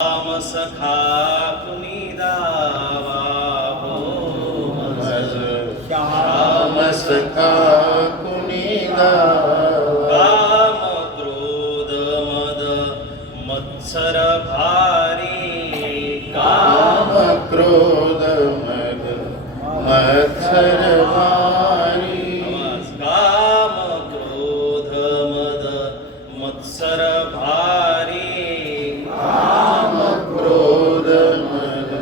राम सखा कुणी दावा हो मज श्याम सखा कुणी दावा काम क्रोध मद मत्सर भारी काम क्रोध मद मत्सर भारी काम क्रोध मद मत्सर भारी काम क्रोध मद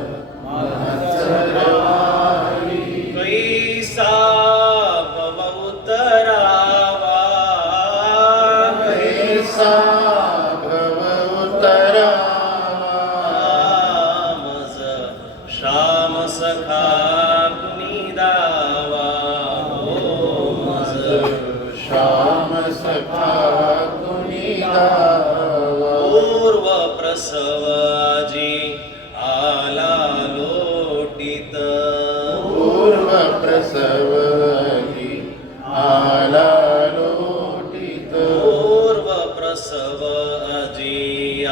मत्सर भारी कैसा भव उतरावा कैसा भव उतरावा मज श्याम सखा कुणी दावा हो मज श्याम सखा कुणी दावा पूर्व प्रसवाजी आला लोटीत पूर्व प्रसवगी आला लोटीत पूर्व प्रसवाजी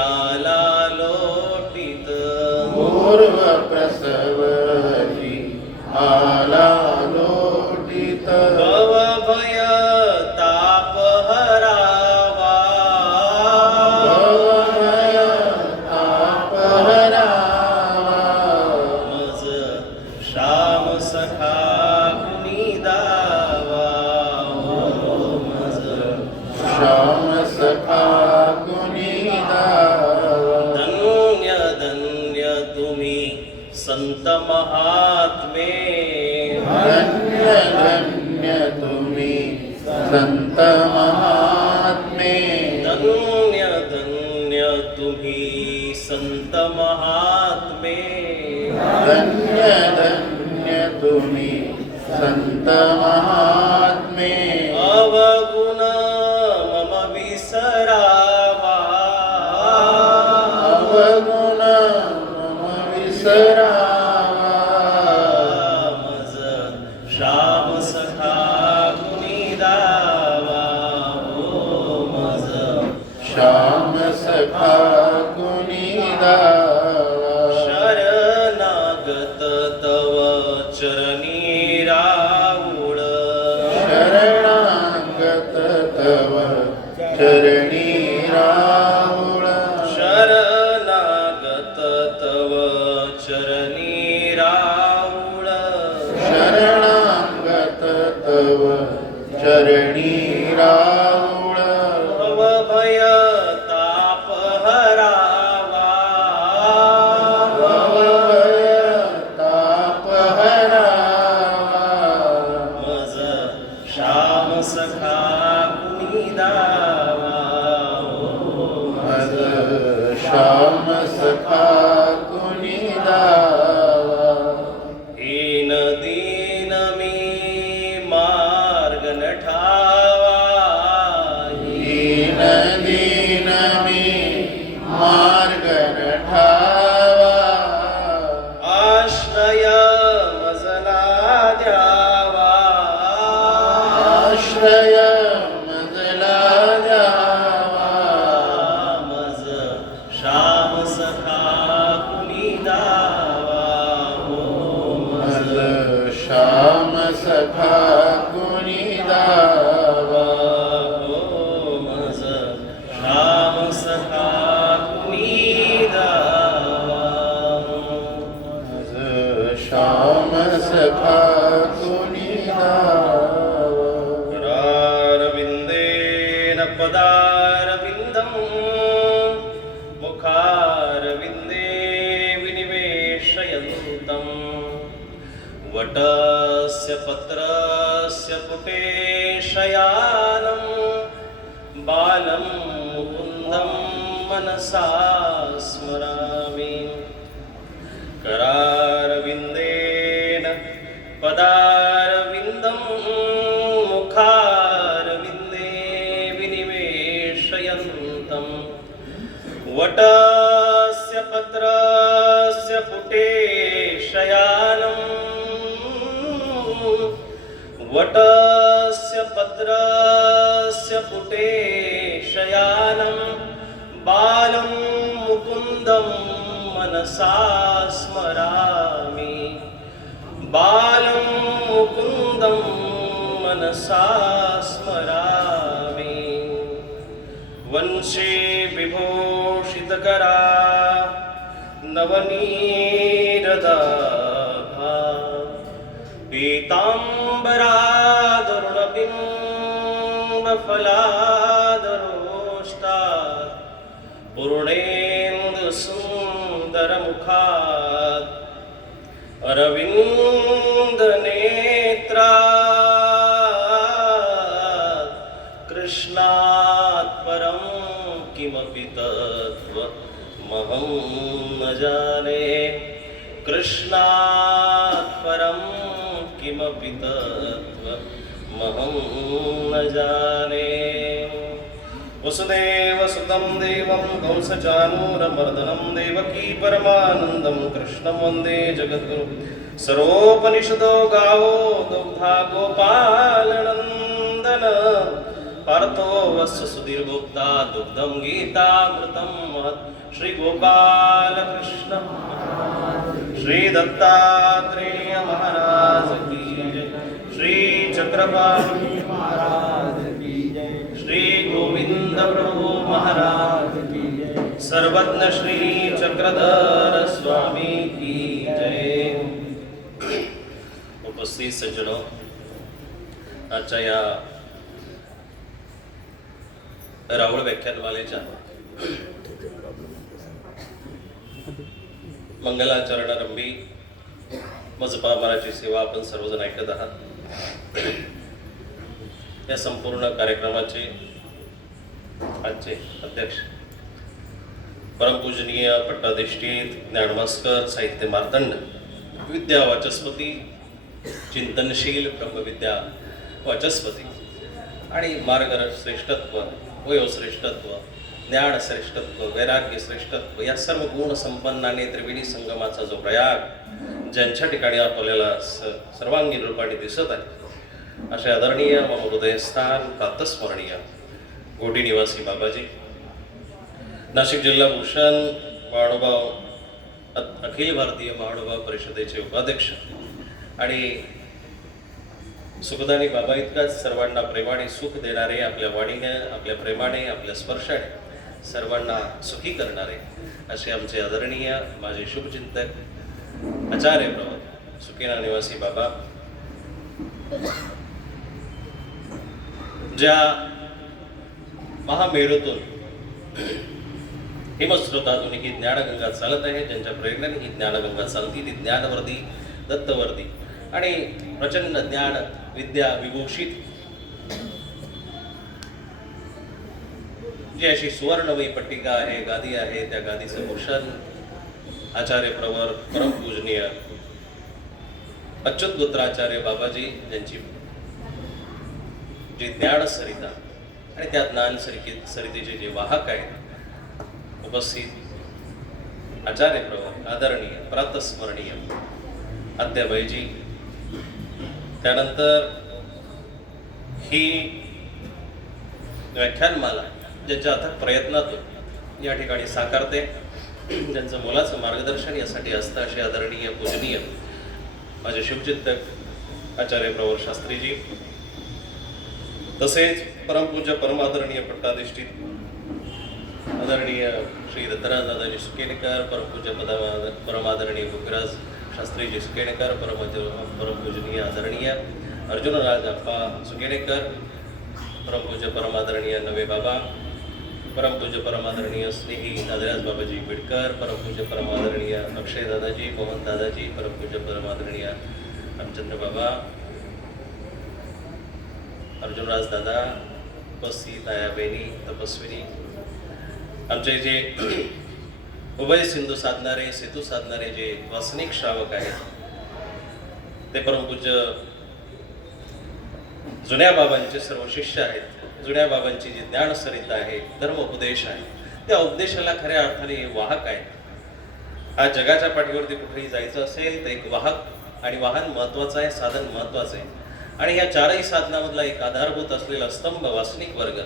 आला लोटीत पूर्व प्रसवगी आला लोटीत भव भय ताप हरावा भवभय ताप हरावा मज श्याम सखा कुणी दावा हो मज श्याम सखा कुणी दावा धन्य धन्य तुम्ही संत महात्मे धन्य धन्य तुम्ही संत महात्मे धन्य धन्य तुम्ही संत महात्मे धन्य धन्य तुम्ही संत महात्मे अवगुण मम विसरावा अवगुण मम विसरावा मज श्याम सखा कुणी दावा हो मज श्याम सखा कुणी दावा शरणागत तव चरणी राऊळ शरणागत तव चरणी राहुळ शरणागत तव चरणी राऊळ शरणागत तव चरणी राहुळ भव भय ताप हरावा भवभय ताप हरावा मज श्याम सखा कुणी दावा हो मज श्याम सखा कुणी दावा हीन दीन मी मार्ग न ठावा दीन दीन मी मार्ग न ठावा आश्रय मजला द्यावा आश्रय मजला द्यावा मज श्याम सखा कुणी दावा हो मज श्याम सखा कुणी दावा हो मज श्याम सखा कुणी दावा मज श्याम सखा कुणी दावा करारविन्देन पदारविन्दं मुखारविन्दे विनिवेशयन्तं वटस्य पत्रस्य पुटे शयानं बालं मुकुन्दं मनसा स्मरामि करारविन्देन पदारविन्दं मुखारविन्दे विनिवेशयन्तं वटस्य पत्रस्य पुटे शयानं वटस्य पत्रस्य पुटे शयानं बालं मुकुन्दं मनसा स्मरामि बालं मुकुन्दं मनसा स्मरामि वंशे विभूषितकरा नवनीरदाभा पीताम्बरादरुणबिम्बफलादरोष्टात् पूर्णेन्दुसुन्दरमुखात् अरविन्दनेत्रात् कृष्णात् परं किमपि तत्त्वमहं न जाने कृष्णात् परं किमपि तत्त्वमहं न जाने वसुदेवसुतं देवं कंसचाणूरमर्दनं देवकी परमानन्दं कृष्णं वन्दे जगद्गुरुं सर्वोपनिषदो गावो दुग्धा गोपालनन्दन पार्थो वस्य सुधीर्गोक्ता दुग्धं गीतामृतं महत् श्रीगोपालकृष्ण श्री दत्तात्रेय महाराज की जय श्री चक्रपाणी महाराज की जय श्री गोविंद प्रभु महाराज की जय सर्वज्ञ श्री चक्रधर स्वामी की जय उपस्थित सज्जनों आजच्या या रावळ व्याख्यानमालेच्या मंगलाचरणारंभी मजपा मराठी सेवा आपण सर्वजण ऐकत आहात. या संपूर्ण कार्यक्रमाचे आजचे अध्यक्ष परमपूजनीय पट्टाधिष्ठित ज्ञानभास्कर साहित्य मार्तंड विद्या वाचस्पती चिंतनशील ब्रह्मविद्या वाचस्पती आणि मार्ग श्रेष्ठत्व वयोश्रेष्ठत्व ज्ञान श्रेष्ठत्व वैराग्य श्रेष्ठत्व या सर्व गुण संपन्नाने त्रिवेणी संगमाचा जो प्रयाग ज्यांच्या ठिकाणी आपल्याला सर्वांगीण रूपाने दिसत आहे असे आदरणीय व हृदयस्थान प्रातस्मरणीय गोटी निवासी बाबाजी नाशिक जिल्हा भूषण महानुभाव अखिल भारतीय महानुभाव परिषदेचे उपाध्यक्ष आणि सुखदानी बाबा इतकाच सर्वांना प्रेमाने सुख देणारे आपल्या वाणीने आपल्या प्रेमाने आपल्या स्पर्शाने सर्वांना सुखी करणारे असे आमचे आदरणीय माझे शुभचिंतक आचार्य प्रवर सुखीना निवासी बाबा ज्या महामेरूतून हिमस्रोतातून ही ज्ञानगंगा चालत आहे ज्यांच्या प्रेरणेने ही ज्ञानगंगा चालती ती ज्ञानवर्दी दत्तवर्दी आणि प्रचंड ज्ञान विद्या विभूषित जी अशी सुवर्णमयी पट्टिका आहे गादी आहे त्या गादीचं भूषण आचार्य प्रवर परमपूजनीय अच्युत गोत्राचार्य बाबाजी ज्यांची जी ज्ञान सरिता आणि त्या ज्ञान सरितेचे जे वाहक आहेत उपस्थित आचार्य प्रवर आदरणीय प्रातस्मरणीय आद्याबाईजी त्यानंतर ही व्याख्यानमाला ज्यांच्या अथक प्रयत्नातून या ठिकाणी साकारते ज्यांचं मोलाचं मार्गदर्शन यासाठी असतं असे आदरणीय पूजनीय माझे शुभचिंतक आचार्य प्रवर शास्त्रीजी तसेच परमपूज्य परमादरणीय पट्टाधिष्ठित आदरणीय श्री दत्तराज दादाजी सुकेणेकर परमपूज्य परमादरणीय गोपीराज शास्त्रीजी सुकेणेकर परमपूजनीय आदरणीय अर्जुनराज अप्पा सुकेणेकर परमपूज्य परमादरणीय नवे बाबा परमपूज्य परमादरणीय स्नेही नादराज बाबाजी बिडकर परमपूज्य परमादरणीय अक्षय दादाजी मोहन दादाजी परमपूज्य परमादरणीय रामचंद्र बाबा अर्जुनराज दादा उपस्थित आया बहिणी तपस्विनी आमचे जे उभय सिंधू साधणारे सेतू साधणारे जे वासनिक श्रावक आहेत ते परमपूज्य जुन्या बाबांचे सर्व शिष्य आहेत जुन्या बाबांची जी ज्ञानसरिता आहे धर्म उपदेश आहे त्या उपदेशाला खऱ्या अर्थाने वाहक आहेत. आज जगाच्या पाठीवरती कुठेही जायचं असेल तर एक वाहक आणि वाहन महत्वाचं आहे साधन महत्वाचं आहे आणि या चारही साधनामधला एक आधारभूत असलेला स्तंभ वासनिक वर्ग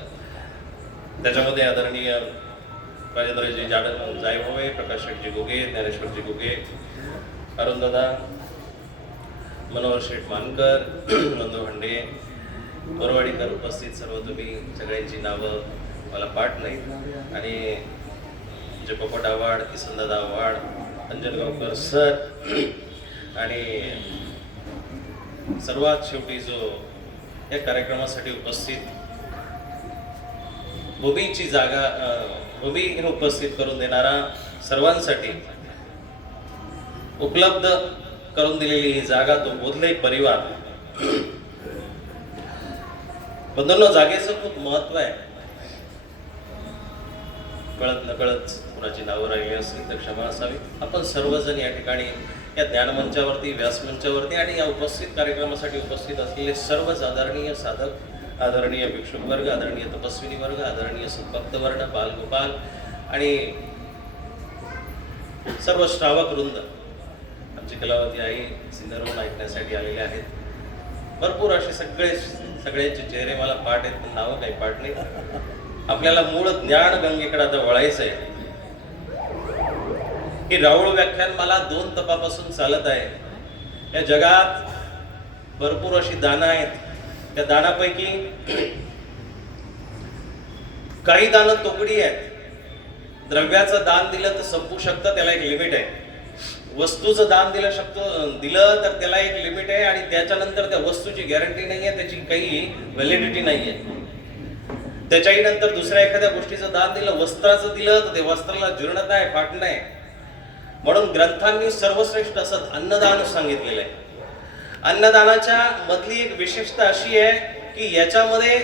त्याच्यामध्ये आदरणीय राजेंद्रजी जायभावे, प्रकाशजी गुगे, ज्ञानेश्वरजी गुगे, अरुणदादा, मनोहर शेठ मानकर, नंदू हंडे, बोरवाडीकर, उपस्थित सर्व तुम्ही सगळ्यांची नावं मला पाठ नाहीत आणि जे पोपट आव्हाड, किसनदादा आव्हाड, अंजनगावकर सर आणि सर्वात शेवटी जो या कार्यक्रमासाठी उपस्थित भूमीची जागा भूमी उपस्थित करून देणारा सर्वांसाठी उपलब्ध करून दिलेली ही जागा तो बोधले परिवार. बंधूंनो, जागेचं खूप महत्व आहे. कळत नकळत कुणाची नावं राहिली असतील तर क्षमा असावी. आपण सर्वजण या ठिकाणी या ज्ञानमंचावरती, व्यासमंचावरती आणि या उपस्थित कार्यक्रमासाठी उपस्थित असलेले सर्वच आदरणीय साधक, आदरणीय भिक्षुक वर्ग, आदरणीय तपस्विनी वर्ग, आदरणीय सद्भक्त वर्ण, बालगोपाल आणि सर्व श्रावक वृंद, आमची कलावती आई सिंधरून ऐकण्यासाठी आलेले आहेत. भरपूर असे सगळ्यांचे चेहरे मला पाठ आहेत, पण नावं काही पाठ नाही. आपल्याला मूळ ज्ञान गंगेकडे आता वळायचं आहे. ही राऊळ व्याख्यान मला 2 तपापासून चालत आहे. या जगात भरपूर अशी दानं आहेत. त्या दानापैकी काही दानं तोकडी आहेत. द्रव्याचं दान दिलं तर संपू शकतं, त्याला एक लिमिट आहे. वस्तूचं दान दिलं तर त्याला एक लिमिट आहे आणि त्याच्यानंतर त्या वस्तूची गॅरंटी नाही आहे, त्याची काही व्हॅलिडिटी नाही आहे. त्याच्याही नंतर दुसऱ्या एखाद्या गोष्टीचं दान दिलं, वस्त्राचं दिलं तर ते वस्त्राला जीर्णता आहे, फाटणं आहे. म्हणून ग्रंथांनी सर्वश्रेष्ठ असं अन्नदान सांगितलेलं आहे. अन्नदानाच्या मधली एक विशेषता अशी आहे की याच्यामध्ये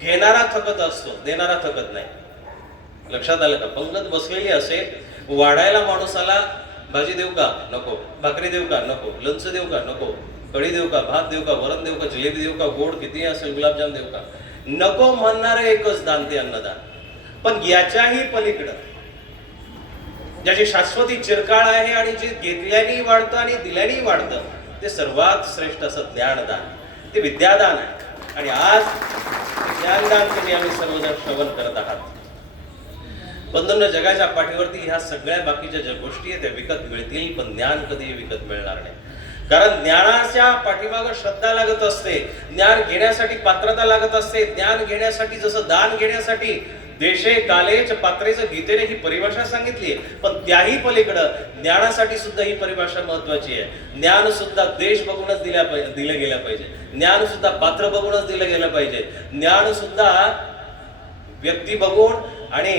घेणारा थकत असतो, देणारा थकत नाही. लक्षात आलं का? पंगत बसलेली असेल, वाढायला माणूस आला, भाजी देऊ का? नको. भाकरी देऊ का? नको. लोणचं देऊ का? नको. कढी देऊ का? भात देऊ का? वरण देऊ का? जिलेबी देऊ का? गोड किती असेल, गुलाबजाम देऊ का? नको म्हणणारं एकच दान ते अन्नदान. पण याच्याही पलीकडं ज्याची शाश्वती चिरकाळ आहे आणि जे घेतल्याने वाढतं आणि दिल्याने वाढतं, ते सर्वात श्रेष्ठ असं ज्ञानदान, ते विद्यादान आहे. आणि आज ज्ञानदान तुम्ही आम्ही सर्वजण श्रवण करत आहात. बंधूंनो, जगाच्या पाठीवरती ह्या सगळ्या बाकीच्या ज्या गोष्टी आहेत त्या विकत मिळतील, पण ज्ञान कधी विकत मिळणार नाही. कारण ज्ञानाच्या पाठीमागं श्रद्धा लागत असते, ज्ञान घेण्यासाठी पात्रता लागत असते. ज्ञान घेण्यासाठी जसं दान घेण्यासाठी देशे कालेच पात्रेचं गीतेने ही परिभाषा सांगितली, पण त्याही पलीकडं ज्ञानासाठी सुद्धा ही परिभाषा महत्वाची आहे. ज्ञान सुद्धा देश बघूनच दिलं गेलं पाहिजे. ज्ञान सुद्धा पात्र बघूनच दिलं गेलं पाहिजे. ज्ञान सुद्धा व्यक्ती बघून आणि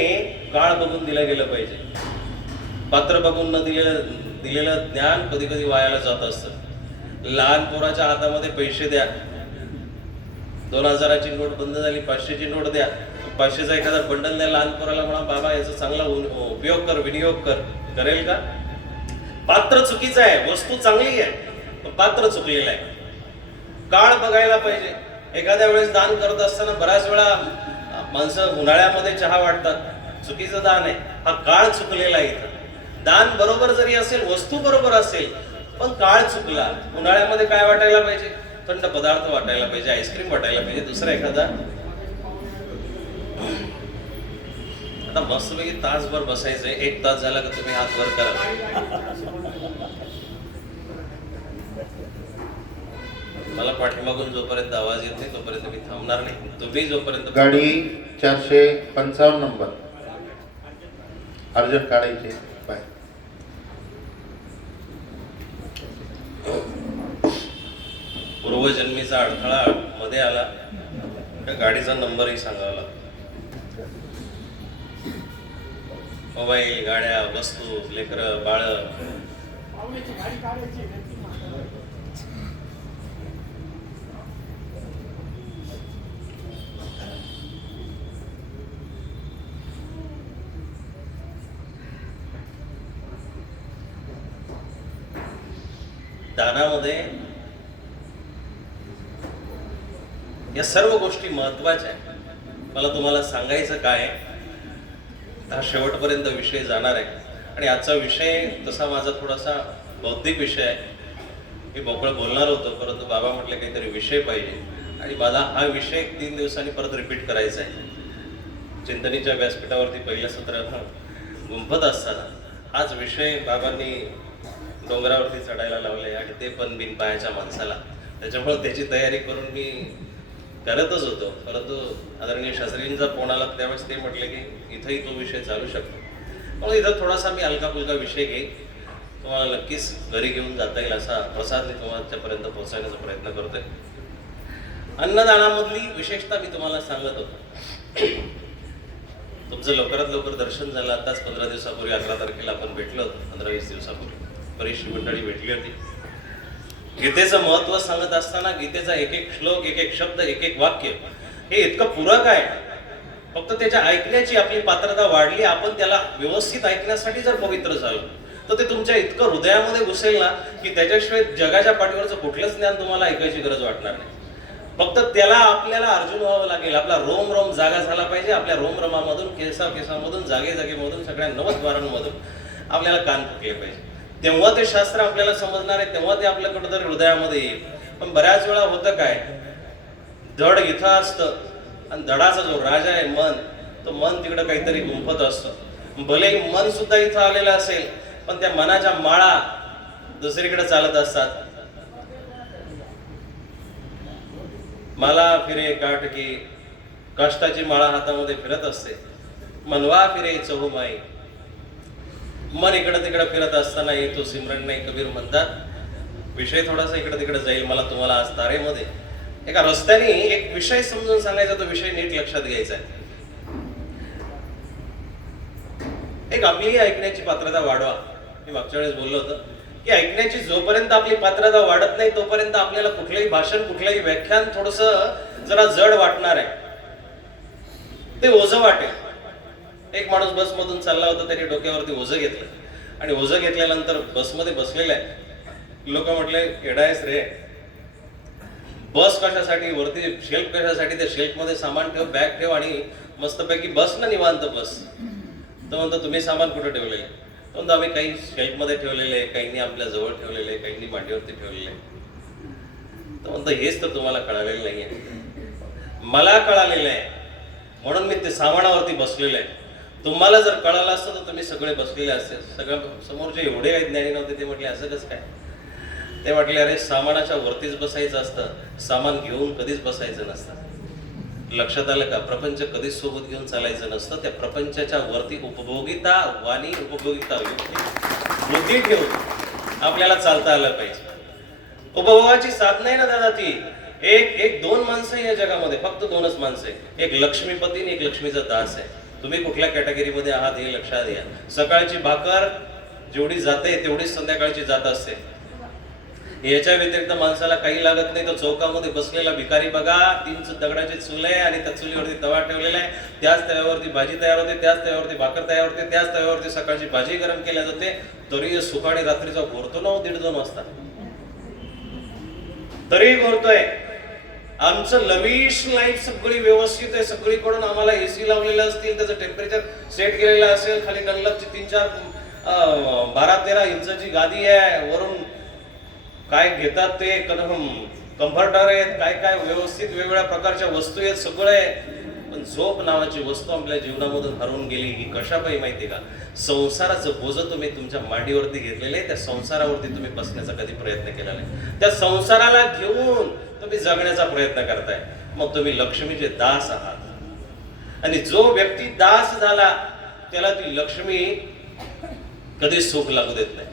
काळ बघून दिलं गेलं पाहिजे. पात्र बघून न दिलेलं ज्ञान कधी कधी वायाला जात असतं. लहान पोराच्या हातामध्ये पैसे द्या, 2000ची नोट बंद झाली, 500ची नोट द्या, 500चा एखादा बंडल द्या, लहान पोराला म्हणा बाबा याचा चांगला उपयोग कर, विनियोग कर. करेल का? पात्र चुकीचं आहे, वस्तू चांगली आहे, पण पात्र चुकलेलं आहे. काळ बघायला पाहिजे. एखाद्या वेळेस दान करत असताना बऱ्याच वेळा माणसं उन्हाळ्यामध्ये चहा वाटतात, चुकीचं दान आहे. हा काळ चुकलेला आहे. इथं दान बरोबर जरी असेल, वस्तू बरोबर असेल, पण काळ चुकला. उन्हाळ्यामध्ये काय वाटायला पाहिजे? थंड पदार्थ वाटायला पाहिजे, आईस्क्रीम वाटायला पाहिजे, दुसरा एखादा. आता मस्तपैकी तासभर बसायचंय. 1 तास झाला का तुम्ही हात वर करा. मला पाठीमागून जोपर्यंत आवाज येत नाही तोपर्यंत मी थांबणार नाही. तुम्ही जोपर्यंत गाडी 455 नंबर अर्जंट काढायचे. बाय. पूर्वजन्मीचा अडथळा मध्ये आला तर गाडीचा नंबरही सांगावा लागतो. मोबाईल, गाड्या, वस्तू, लेकरं, बाळ, दानामध्ये या सर्व गोष्टी महत्वाच्या आहेत. मला तुम्हाला सांगायचं काय, हा शेवटपर्यंत विषय जाणार आहे. आणि आजचा विषय तसा माझा थोडासा बौद्धिक विषय आहे. मी मोकळं बोलणार होतो, परंतु बाबा म्हटले काहीतरी विषय पाहिजे आणि मला हा विषय 3 दिवसांनी परत रिपीट करायचा आहे. चिंतनीच्या व्यासपीठावरती पहिल्या सत्रात गुंफत असताना हाच विषय बाबांनी डोंगरावरती चढायला लावले आणि ते पण बिन पायाच्या माणसाला. त्याच्यामुळे त्याची तयारी करून मी करतच होतो, परंतु आदरणीय शास्त्रींचा फोन आला त्यावेळेस ते म्हटले की इथंही तो विषय चालू शकतो. मग इथं थोडासा मी हलका फुलका विषय घेईन, तुम्हाला नक्कीच घरी घेऊन जाता येईल असा प्रसाद मी तुमच्यापर्यंत पोहोचवण्याचा प्रयत्न करतोय. अन्नदानामधली विशेषता मी तुम्हाला सांगत होतो. तुमचं लवकरात लवकर दर्शन झालं. आताच 15 दिवसापूर्वी 11 तारखेला आपण भेटलो होतो, 15-20 दिवसापूर्वी बरीचशी मंडळी भेटली होती. गीतेचं महत्व सांगत असताना गीतेचा एक एक श्लोक, एक एक शब्द, एक एक वाक्य हे इतकं पूरक आहे. फक्त त्याच्या ऐकण्याची आपली पात्रता वाढली, आपण त्याला व्यवस्थित ऐकण्यासाठी जर पवित्र झालो तर ते तुमच्या इतकं हृदयामध्ये घुसेल ना की त्याच्याशिवाय जगाच्या पाठीवरचं कुठलंच ज्ञान तुम्हाला ऐकायची गरज वाटणार नाही. फक्त त्याला आपल्याला अर्जुन व्हावं लागेल. आपला रोम रोम जागा झाला पाहिजे. आपल्या रोम रमामधून, केसामधून, जागेमधून, सगळ्या 90 द्वारांमधून आपल्याला कान फुटले पाहिजे. तेव्हा ते शास्त्र आपल्याला समजणार आहे, तेव्हा ते आपल्या कुठेतरी हृदयामध्ये येईल. पण बऱ्याच वेळा होतं काय, धड इथं असतं आणि धडाचा जो राजा आहे मन, तो मन तिकडं काहीतरी गुंफत असतं. भले मन सुद्धा इथं आलेलं असेल पण त्या मनाच्या माळा दुसरीकडे चालत असतात. मला फिरे काटकी, कष्टाची माळा हातामध्ये फिरत असते. मनवा फिरे चहुमाई, मन इकडं तिकडं फिरत असताना येतो सिमरन नाही. कबीर म्हणतात, विषय थोडासा इकडं तिकडे जाईल. मला तुम्हाला आज तारेमध्ये एका रस्त्याने एक विषय समजून सांगायचा, तो विषय नीट लक्षात घ्यायचा आहे. एक आपली ऐकण्याची पात्रता वाढवा. मी मागच्या वेळेस बोललो होतो की ऐकण्याची जोपर्यंत आपली पात्रता वाढत नाही तोपर्यंत आपल्याला कुठलंही भाषण, कुठलंही व्याख्यान थोडंसं जरा जड वाटणार आहे, ते ओझं वाटेल. एक माणूस बसमधून चालला होता, त्याने डोक्यावरती ओझं घेतलं आणि ओझं घेतल्यानंतर बसमध्ये बसलेला आहे. लोक म्हटले, येडायस रे, बस कशासाठी, वरती शेल्फ कशासाठी, त्या शेल्फमध्ये सामान ठेव, बॅग ठेव आणि मस्तपैकी बस ना निवांत बस. तो म्हणतो, तुम्ही सामान कुठे ठेवलेलं आहे? तो म्हणतो, आम्ही काही शेल्फमध्ये ठेवलेले आहे, काहींनी आपल्या जवळ ठेवलेले, काहींनी मांडीवरती ठेवलेले. तो म्हणतो, हेच तर तुम्हाला कळालेलं नाहीये. मला कळालेलं आहे म्हणून मी ते सामानावरती बसलेलं आहे. तुम्हाला जर कळालं असतं तर तुम्ही सगळे बसलेले असते. सगळं समोरचे एवढे काही ज्ञानी नव्हते. ते म्हटले, असं कसं काय? ते म्हटले, अरे सामानाच्या वरतीच बसायचं असतं, सामान घेऊन कधीच बसायचं नसतं. लक्षात आलं का? प्रपंच कधीच सोबत घेऊन चालायचं नसतं. त्या प्रपंचाच्या वरती उपभोगिता वाणी, उपभोगिता बुद्धी ठेवून आपल्याला चालता आलं पाहिजे. उपभोगाची साधना आहे ना दादा ती. एक दोन माणसं या जगामध्ये, फक्त 2च माणसं आहे. एक लक्ष्मीपती आणि एक लक्ष्मीचा दास आहे. तुम्ही कुठल्या कॅटेगरीमध्ये आहात हे लक्षात घ्या. सकाळची भाकर जेवढी जाते तेवढीच संध्याकाळची जात असते. याच्या व्यतिरिक्त माणसाला काही लागत नाही. तो चौकामध्ये बसलेला भिकारी बघा, 3 दगडाची चूल आहे आणि त्या चुलीवरती तवा ठेवलेला आहे. त्याच तव्यावरती भाजी तयार होते, त्याच तव्यावरती भाकर तयार होते, त्याच तव्यावरती सकाळची भाजी गरम केल्या जाते. तरी सुखाने रात्रीचा घोरतो ना 1:30-2 वाजता, तरी घोरतोय. आमचं लविश लाईफ सगळी व्यवस्थित आहे. सगळीकडून आम्हाला एसी लावलेलं असतील, त्याचं टेम्परेचर सेट केलेलं असेल. खाली डनलपची 3-4 12-13 इंचाची गादी आहे. वरून काय घेतात ते कम्फर्टर आहेत, काय काय व्यवस्थित वेगवेगळ्या प्रकारच्या वस्तू आहेत, सगळं आहे. पण झोप नावाची वस्तू आपल्या जीवनामधून हरवून गेली. ही कशापायी माहिती का? संसाराचं बोझं तुम्ही तुमच्या मांडीवरती घेतलेलं आहे. त्या संसारावरती तुम्ही बसण्याचा कधी प्रयत्न केला नाही. त्या संसाराला घेऊन तुम्ही जगण्याचा प्रयत्न करताय. मग तुम्ही लक्ष्मीचे दास आहात. आणि जो व्यक्ती दास झाला त्याला ती लक्ष्मी कधीच सुख लागू देत नाही,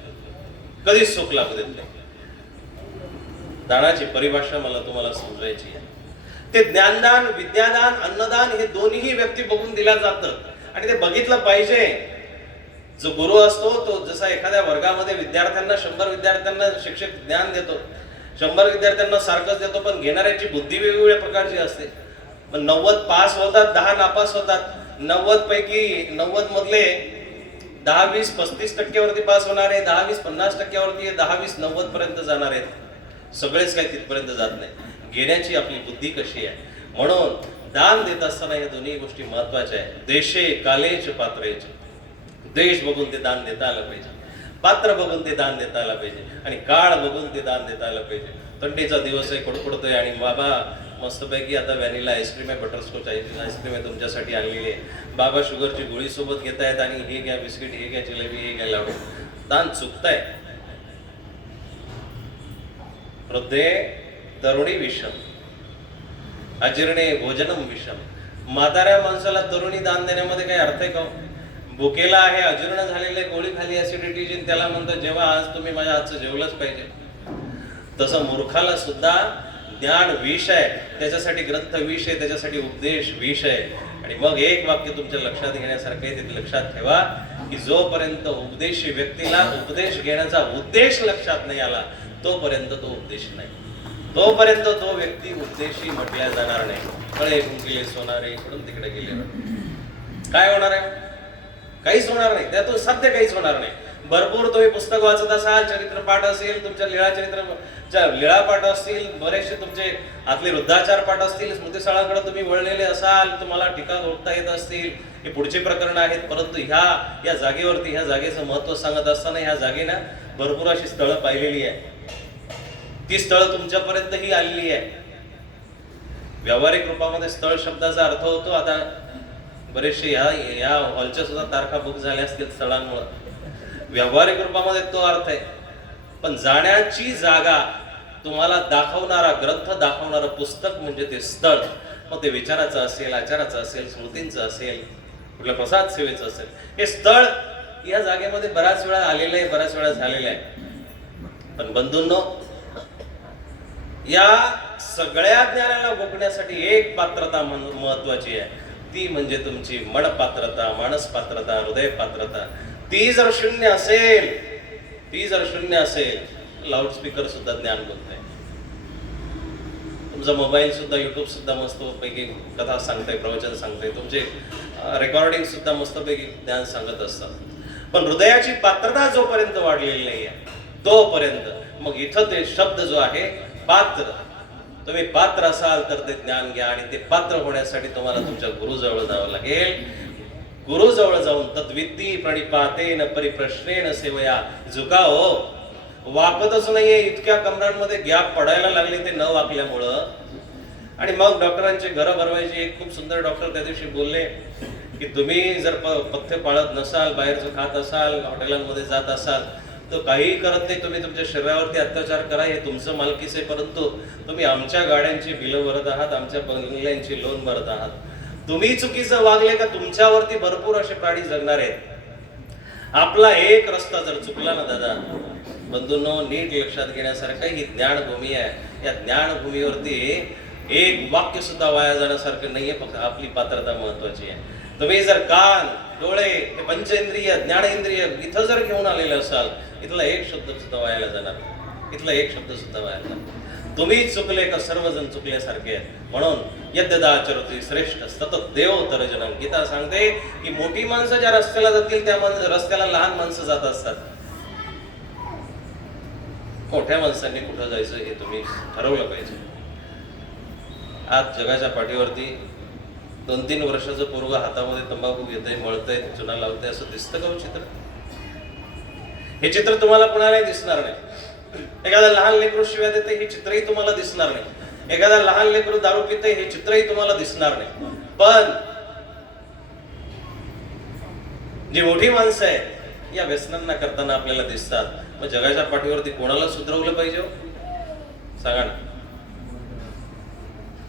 कधीच सुख लागू देत नाही. दानाची परिभाषा मला तुम्हाला समजायची आहे. ते ज्ञानदान, विद्यादान, अन्नदान हे दोन्ही व्यक्ती बघून दिलं जातं आणि ते बघितलं पाहिजे. जो गुरु असतो तो जसा एखाद्या वर्गामध्ये विद्यार्थ्यांना 100 विद्यार्थ्यांना शिक्षक ज्ञान देतो, 100 विद्यार्थ्यांना सारखंच देतो, पण घेणाऱ्याची बुद्धी वेगवेगळ्या प्रकारची असते. पण 90 पास होतात, 10 नापास होतात. 90 पैकी 90 मधले 10-20-35% वरती पास होणार आहे, 10-20-50% वरती, 10-20-90 पर्यंत जाणार आहेत. सगळेच काही तिथपर्यंत जात नाही. घेण्याची आपली बुद्धी कशी आहे. म्हणून दान देत असताना या दोन्ही गोष्टी महत्वाच्या आहेत. देशे कालेच पात्रेचे, देश बघून ते दान देता आलं पाहिजे, पात्र बघून ते दान देता आलं पाहिजे आणि काळ बघून ते दान देता आलं पाहिजे. थंडीचा दिवस आहे, कडकडतोय आणि बाबा मस्तपैकी आता व्हॅनिला आईस्क्रीम आहे, बटरस्कॉच आईस्क्रीम आहे तुमच्यासाठी आणलेली आहे. बाबा शुगरची गोळी सोबत घेतायत आणि हे घ्या बिस्किट, हे घ्या जिलेबी, हे घ्या लाडू. दान चुकताय. हृदय तरुणी विषम, अजीर्णे भोजनम विषम. म्हाताऱ्या माणसाला तरुणी दान देण्यामध्ये काही अर्थ आहे का? भुकेला आहे, अजीर्ण झालेले, गोळी खाली ऍसिडिटीची, त्याला म्हणतो जेव्हा आज तुम्ही माझ्या हातचं जेवलंच पाहिजे. तसं मूर्खाला सुद्धा ज्ञान विष आहे, त्याच्यासाठी ग्रंथ विष आहे, त्याच्यासाठी उपदेश विष आहे. आणि मग एक वाक्य तुमच्या लक्षात घेण्यासारखं आहे, ते लक्षात ठेवा की जोपर्यंत उपदेशी व्यक्तीला उपदेश घेण्याचा उद्देश लक्षात नाही आला तोपर्यंत तो उपदेश नाही, तोपर्यंत तो व्यक्ती उपदेशी म्हटल्या जाणार नाही. फळे गुंकिले सोनारे इकडून तिकडे गेले, काय होणार आहे? काहीच होणार नाही, त्यातून सत्य काहीच होणार नाही. भरपूर तुम्ही पुस्तक वाचत असाल, चरित्र पाठ असेल, तुमच्या लीळा पाठ असतील, बरेचसे तुमचे आतले वृद्धाचार पाठ असतील, स्मृतिस्थळांकडे तुम्ही वळलेले असाल, तुम्हाला टीका ओळखता येत असतील, हे पुढची प्रकरण आहेत. परंतु या जागेवरती, ह्या जागेचं महत्व सांगत असताना ह्या जागेनं भरपूर अशी स्थळं पाहिलेली आहे. ती स्थळं तुमच्यापर्यंतही आलेली आहे. व्यावहारिक रूपामध्ये स्थळ शब्दाचा अर्थ होतो, आता बरेचसे या हॉलच्या सुद्धा तारखा बुक झाल्या असतील स्थळांमुळे, व्यावहारिक रूपामध्ये तो अर्थ आहे. पण जाण्याची जागा तुम्हाला दाखवणारा ग्रंथ, दाखवणारं पुस्तक म्हणजे ते स्थळ. मग ते विचाराचं असेल, आचाराचं असेल, स्मृतींचं असेल, कुठल्या प्रसाद सेवेचं असेल, हे स्थळ या जागेमध्ये बऱ्याच वेळा आलेलं आहे, बऱ्याच वेळा झालेलं आहे. पण बंधूंनो, या सगळ्या ज्ञानाला गोखण्यासाठी एक पात्रता महत्वाची आहे, ती म्हणजे तुमची मन पात्रता, मानस पात्रता, हृदय पात्रता. ती जर शून्य असेल, लाऊडस्पीकर सुद्धा ज्ञान बोलतोय, तुमचा मोबाईल सुद्धा, युट्यूब सुद्धा मस्तपैकी कथा सांगताय, प्रवचन सांगताय, तुमचे रेकॉर्डिंग सुद्धा मस्तपैकी ज्ञान सांगत असतात. पण हृदयाची पात्रता जोपर्यंत वाढलेली नाही आहे तोपर्यंत मग इथं ते शब्द जो आहे पात्र, तुम्ही पात्र असाल तर ते ज्ञान घ्या. आणि ते पात्र होण्यासाठी तुम्हाला तुमच्या गुरुजवळ जावं लागेल. गुरुजवळ जाऊन तद्विद्धी प्रणिपातेन परिप्रश्नेन सेवया. झुकाओ, वाकतच नाहीये, इतक्या कमरांमध्ये गॅप पडायला लागले ते न वाकल्यामुळं. आणि मग डॉक्टरांची घरं भरवायची. एक खूप सुंदर डॉक्टर त्या दिवशी बोलले की तुम्ही जर पथ्य पाळत नसाल, बाहेरचं खात असाल, हॉटेलांमध्ये जात असाल, तर काहीही करत नाही, तुम्ही तुमच्या शरीरावरती अत्याचार करा, हे तुमचं मालकीच आहे. परंतु तुम्ही आमच्या गाड्यांची बिलं भरत आहात, आमच्या बंगल्यांची लोन भरत आहात. तुम्ही चुकीचं वागले का तुमच्यावरती भरपूर असे प्राणी जगणार आहेत. आपला एक रस्ता जर चुकला ना दादा, बंधूंनो, नीट लक्षात घेण्यासारखं ही ज्ञानभूमी आहे. या ज्ञानभूमीवरती एक वाक्य सुद्धा वाया जाण्यासारखं नाहीये. फक्त आपली पात्रता महत्वाची आहे. तुम्ही जर कान, डोळे, हे पंचेंद्रिय, ज्ञानेंद्रिय इथं जर घेऊन आलेले असाल, इथला एक शब्द सुद्धा वायाला जाणार, इथला एक शब्द सुद्धा वायाला जाणार. तुम्ही चुकले का सर्वजण चुकल्यासारखे आहेत. म्हणून यद्यदाचरति श्रेष्ठ सतत देव तर जनम. गीता सांगते की मोठी माणसं ज्या रस्त्याला जातील त्या रस्त्याला लहान माणसं जात असतात. मोठ्या माणसांनी कुठं जायचं हे तुम्ही ठरवलं पाहिजे. आज जगाच्या पाठीवरती 2-3 वर्षाचं पूर्व हातामध्ये तंबाखू घेतंय, मळतंय, चुना लावतंय, असं दिसतं का चित्र? हे चित्र तुम्हाला कुणालाही दिसणार नाही. एखादा लहान लेकरू शिव्या देते, हे चित्रही तुम्हाला दिसणार नाही. एखादा लहान लेकरू दारू पिते, हे चित्रही तुम्हाला दिसणार नाही. पण जी मोठी माणसं आहेत या व्यसनांना करताना आपल्याला दिसतात. मग जगाच्या पाठीवरती कोणाला सुधरवलं पाहिजे? सांगा ना.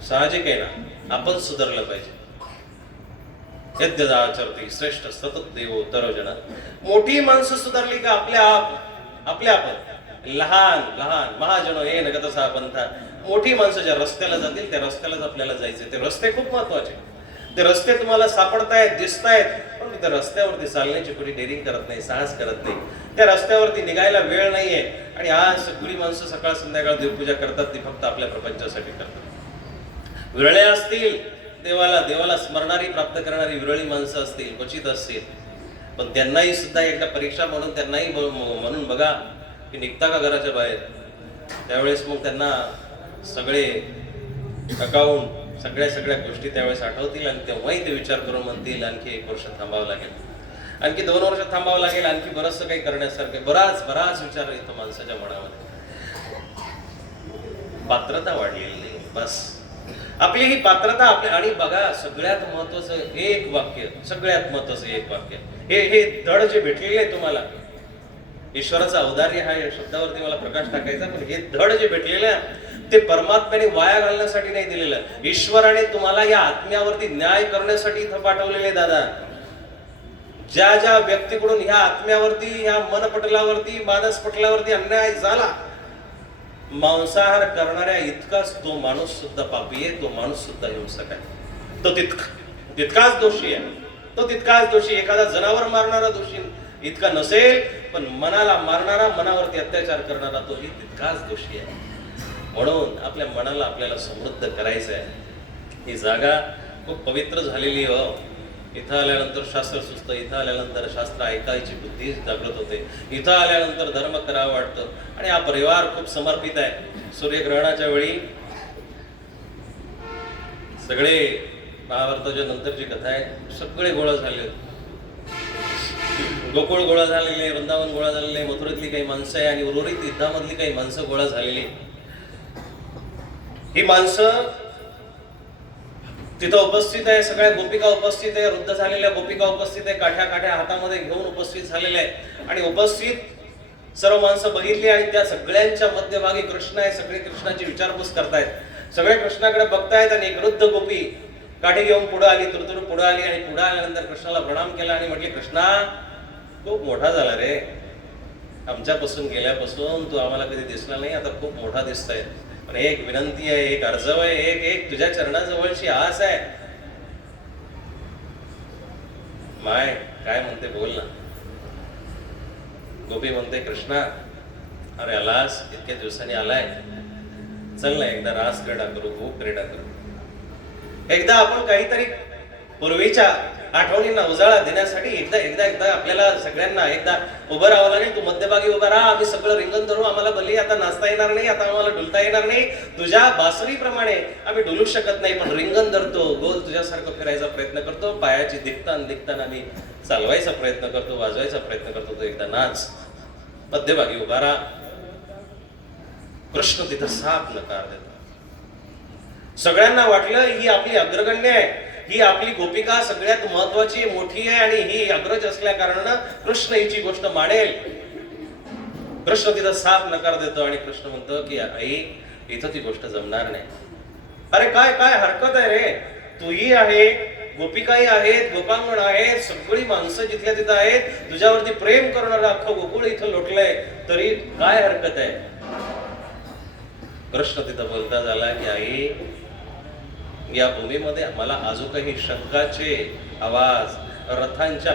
साहजिक आहे ना, आपण सुधारलं पाहिजे. यद्यदाचरति श्रेष्ठ सतत देवो तरोजना. मोठी माणसं सुधारली का आपल्या आपण लहान महाजनो येन गतसा पंथा. मोठी माणसं ज्या रस्त्याला जातील त्या रस्त्यालाच आपल्याला जायचे. ते रस्ते खूप महत्वाचे. ते रस्ते तुम्हाला सापडतायत, दिसतायत, पण त्या रस्त्यावरती चालण्याची कोणी डेअरिंग करत नाही, साहस करत नाही. त्या रस्त्यावरती निघायला वेळ नाहीये. आणि आज सगळी माणसं सकाळ संध्याकाळ देवपूजा करतात, ती फक्त आपल्या प्रपंचासाठी करतात. विरळे असतील देवाला स्मरणारी, प्राप्त करणारी विरळी माणसं असतील, क्वचित असतील. पण त्यांनाही सुद्धा एकदा परीक्षा म्हणून त्यांनाही म्हणून बघा की निघता का घराच्या बाहेर. त्यावेळेस मग त्यांना सगळे अकाउंट, सगळ्या गोष्टी त्यावेळेस आठवतील आणि तेव्हाही ते विचार करून म्हणतील आणखी 1 वर्ष थांबावं लागेल, आणखी 2 वर्ष थांबावं लागेल, आणखी बरंचसं काही करण्यासारखं. बराच विचार येतो माणसाच्या मनामध्ये. पात्रता वाढलेली नाही, बस. आपली ही पात्रता आपली. आणि बघा सगळ्यात महत्वाचं एक वाक्य, सगळ्यात महत्वाचं एक वाक्य, हे धड जे भेटलेले आहे तुम्हाला, ईश्वराचा औदार्य हा या शब्दावरती मला प्रकाश टाकायचा, पण हे धड जे भेटलेलं आहे ते परमात्म्याने वाया घालण्यासाठी नाही दिलेलं. ईश्वराने तुम्हाला या आत्म्यावरती न्याय करण्यासाठी इथं पाठवलेले दादा. ज्या ज्या व्यक्तीकडून ह्या आत्म्यावरती, ह्या मनपटलावरती, मानसपटलावरती अन्याय झाला, मांसाहार करणाऱ्या इतकाच तो माणूस सुद्धा पापी आहे, तो माणूस सुद्धा हिंसक आहे, तो तितकाच दोषी आहे, तो तितकाच दोषी. एखादा जनावर मारणारा दोषी इतका नसेल, पण मनाला मारणारा, मनावरती अत्याचार करणारा तोही तितकाच दोषी आहे. म्हणून आपल्या मनाला आपल्याला समृद्ध करायचं आहे. ही जागा खूप पवित्र झालेली हो. इथं आल्यानंतर शास्त्र सुचतं, इथं आल्यानंतर शास्त्र ऐकायची बुद्धी जागृत होते, इथं आल्यानंतर धर्म करावं वाटतं. आणि हा परिवार खूप समर्पित आहे. सूर्यग्रहणाच्या वेळी सगळे महाभारताच्या नंतरची कथा आहे, सगळे गोळा झाले, गोकुळ गोळा झालेले, वृंदावन गोळा झालेले, मथुरेतली काही माणसं आहे आणि उर्वरित युद्धामधली काही माणसं गोळा झालेली. ही माणसं तिथं उपस्थित आहे, सगळ्या गोपिका उपस्थित आहे, वृद्ध झालेल्या गोपिका उपस्थित आहे, काठ्या काठ्या हातामध्ये घेऊन उपस्थित झालेल्या आहे. आणि उपस्थित सर्व माणसं बघितली आणि त्या सगळ्यांच्या मध्यभागी कृष्ण आहे. सगळे कृष्णाची विचारपूस करतायत, सगळे कृष्णाकडे बघतायत. आणि एक वृद्ध गोपी काठी घेऊन पुढे आली, तुरतुर पुढे आली आणि पुढे आल्यानंतर कृष्णाला प्रणाम केला आणि म्हटली, कृष्णा खूप मोठा झाला रे, आमच्यापासून गेल्यापासून तू आम्हाला कधी दिसला नाही, आता खूप मोठा दिसतोय. पण एक विनंती आहे, एक अर्जव आहे, एक तुझ्या चरणाजवळची आस आहे. माय काय म्हणते बोल ना. गोपी म्हणते, कृष्णा अरे आलास, इतक्या दिवसांनी आलाय, चल ना एकदा रास क्रीडा करू, खूप क्रीडा करू. एकदा आपण काहीतरी पूर्वीच्या आठवणींना उजाळा देण्यासाठी एकदा आपल्याला सगळ्यांना एकदा उभं राहावं लागेल. तू मध्यभागी उभा राहा, आम्ही सगळं रिंगण धरू, आम्हाला भले आता नाचता येणार नाही, आता आम्हाला डुलता येणार नाही, तुझ्या बासरीप्रमाणे आम्ही डुलू शकत नाही, पण रिंगण धरतो, गोल तुझ्यासारखं फिरायचा प्रयत्न करतो, पायाची दिखतान आम्ही चालवायचा प्रयत्न करतो, वाजवायचा प्रयत्न करतो. तो एकदा नाच, मध्यभागी उभा राहा. कृष्ण तिथं साफ नकार देतो. सगळ्यांना वाटलं ही आपली अग्रगण्य आहे, ही आपली गोपिका सगळ्यात महत्वाची मोठी आहे आणि ही अग्रज असल्या कारणानं कृष्ण हिची गोष्ट मानेल. कृष्ण तिथं साफ नकार देतो आणि कृष्ण म्हणतो की आई इथं ती गोष्ट जमणार नाही. अरे काय काय हरकत आहे रे, तूही आहे, गोपिकाही आहेत, गोपांगण आहेत, सगळी माणसं जिथल्या तिथं आहेत, तुझ्यावरती प्रेम करणारं अख्खं गोकुळ इथं लोटलंय, तरी काय हरकत आहे. कृष्ण तिथं बोलता झाला की आई या भूमीमध्ये मला अजूनही शंखाचे आवाज, रथांच्या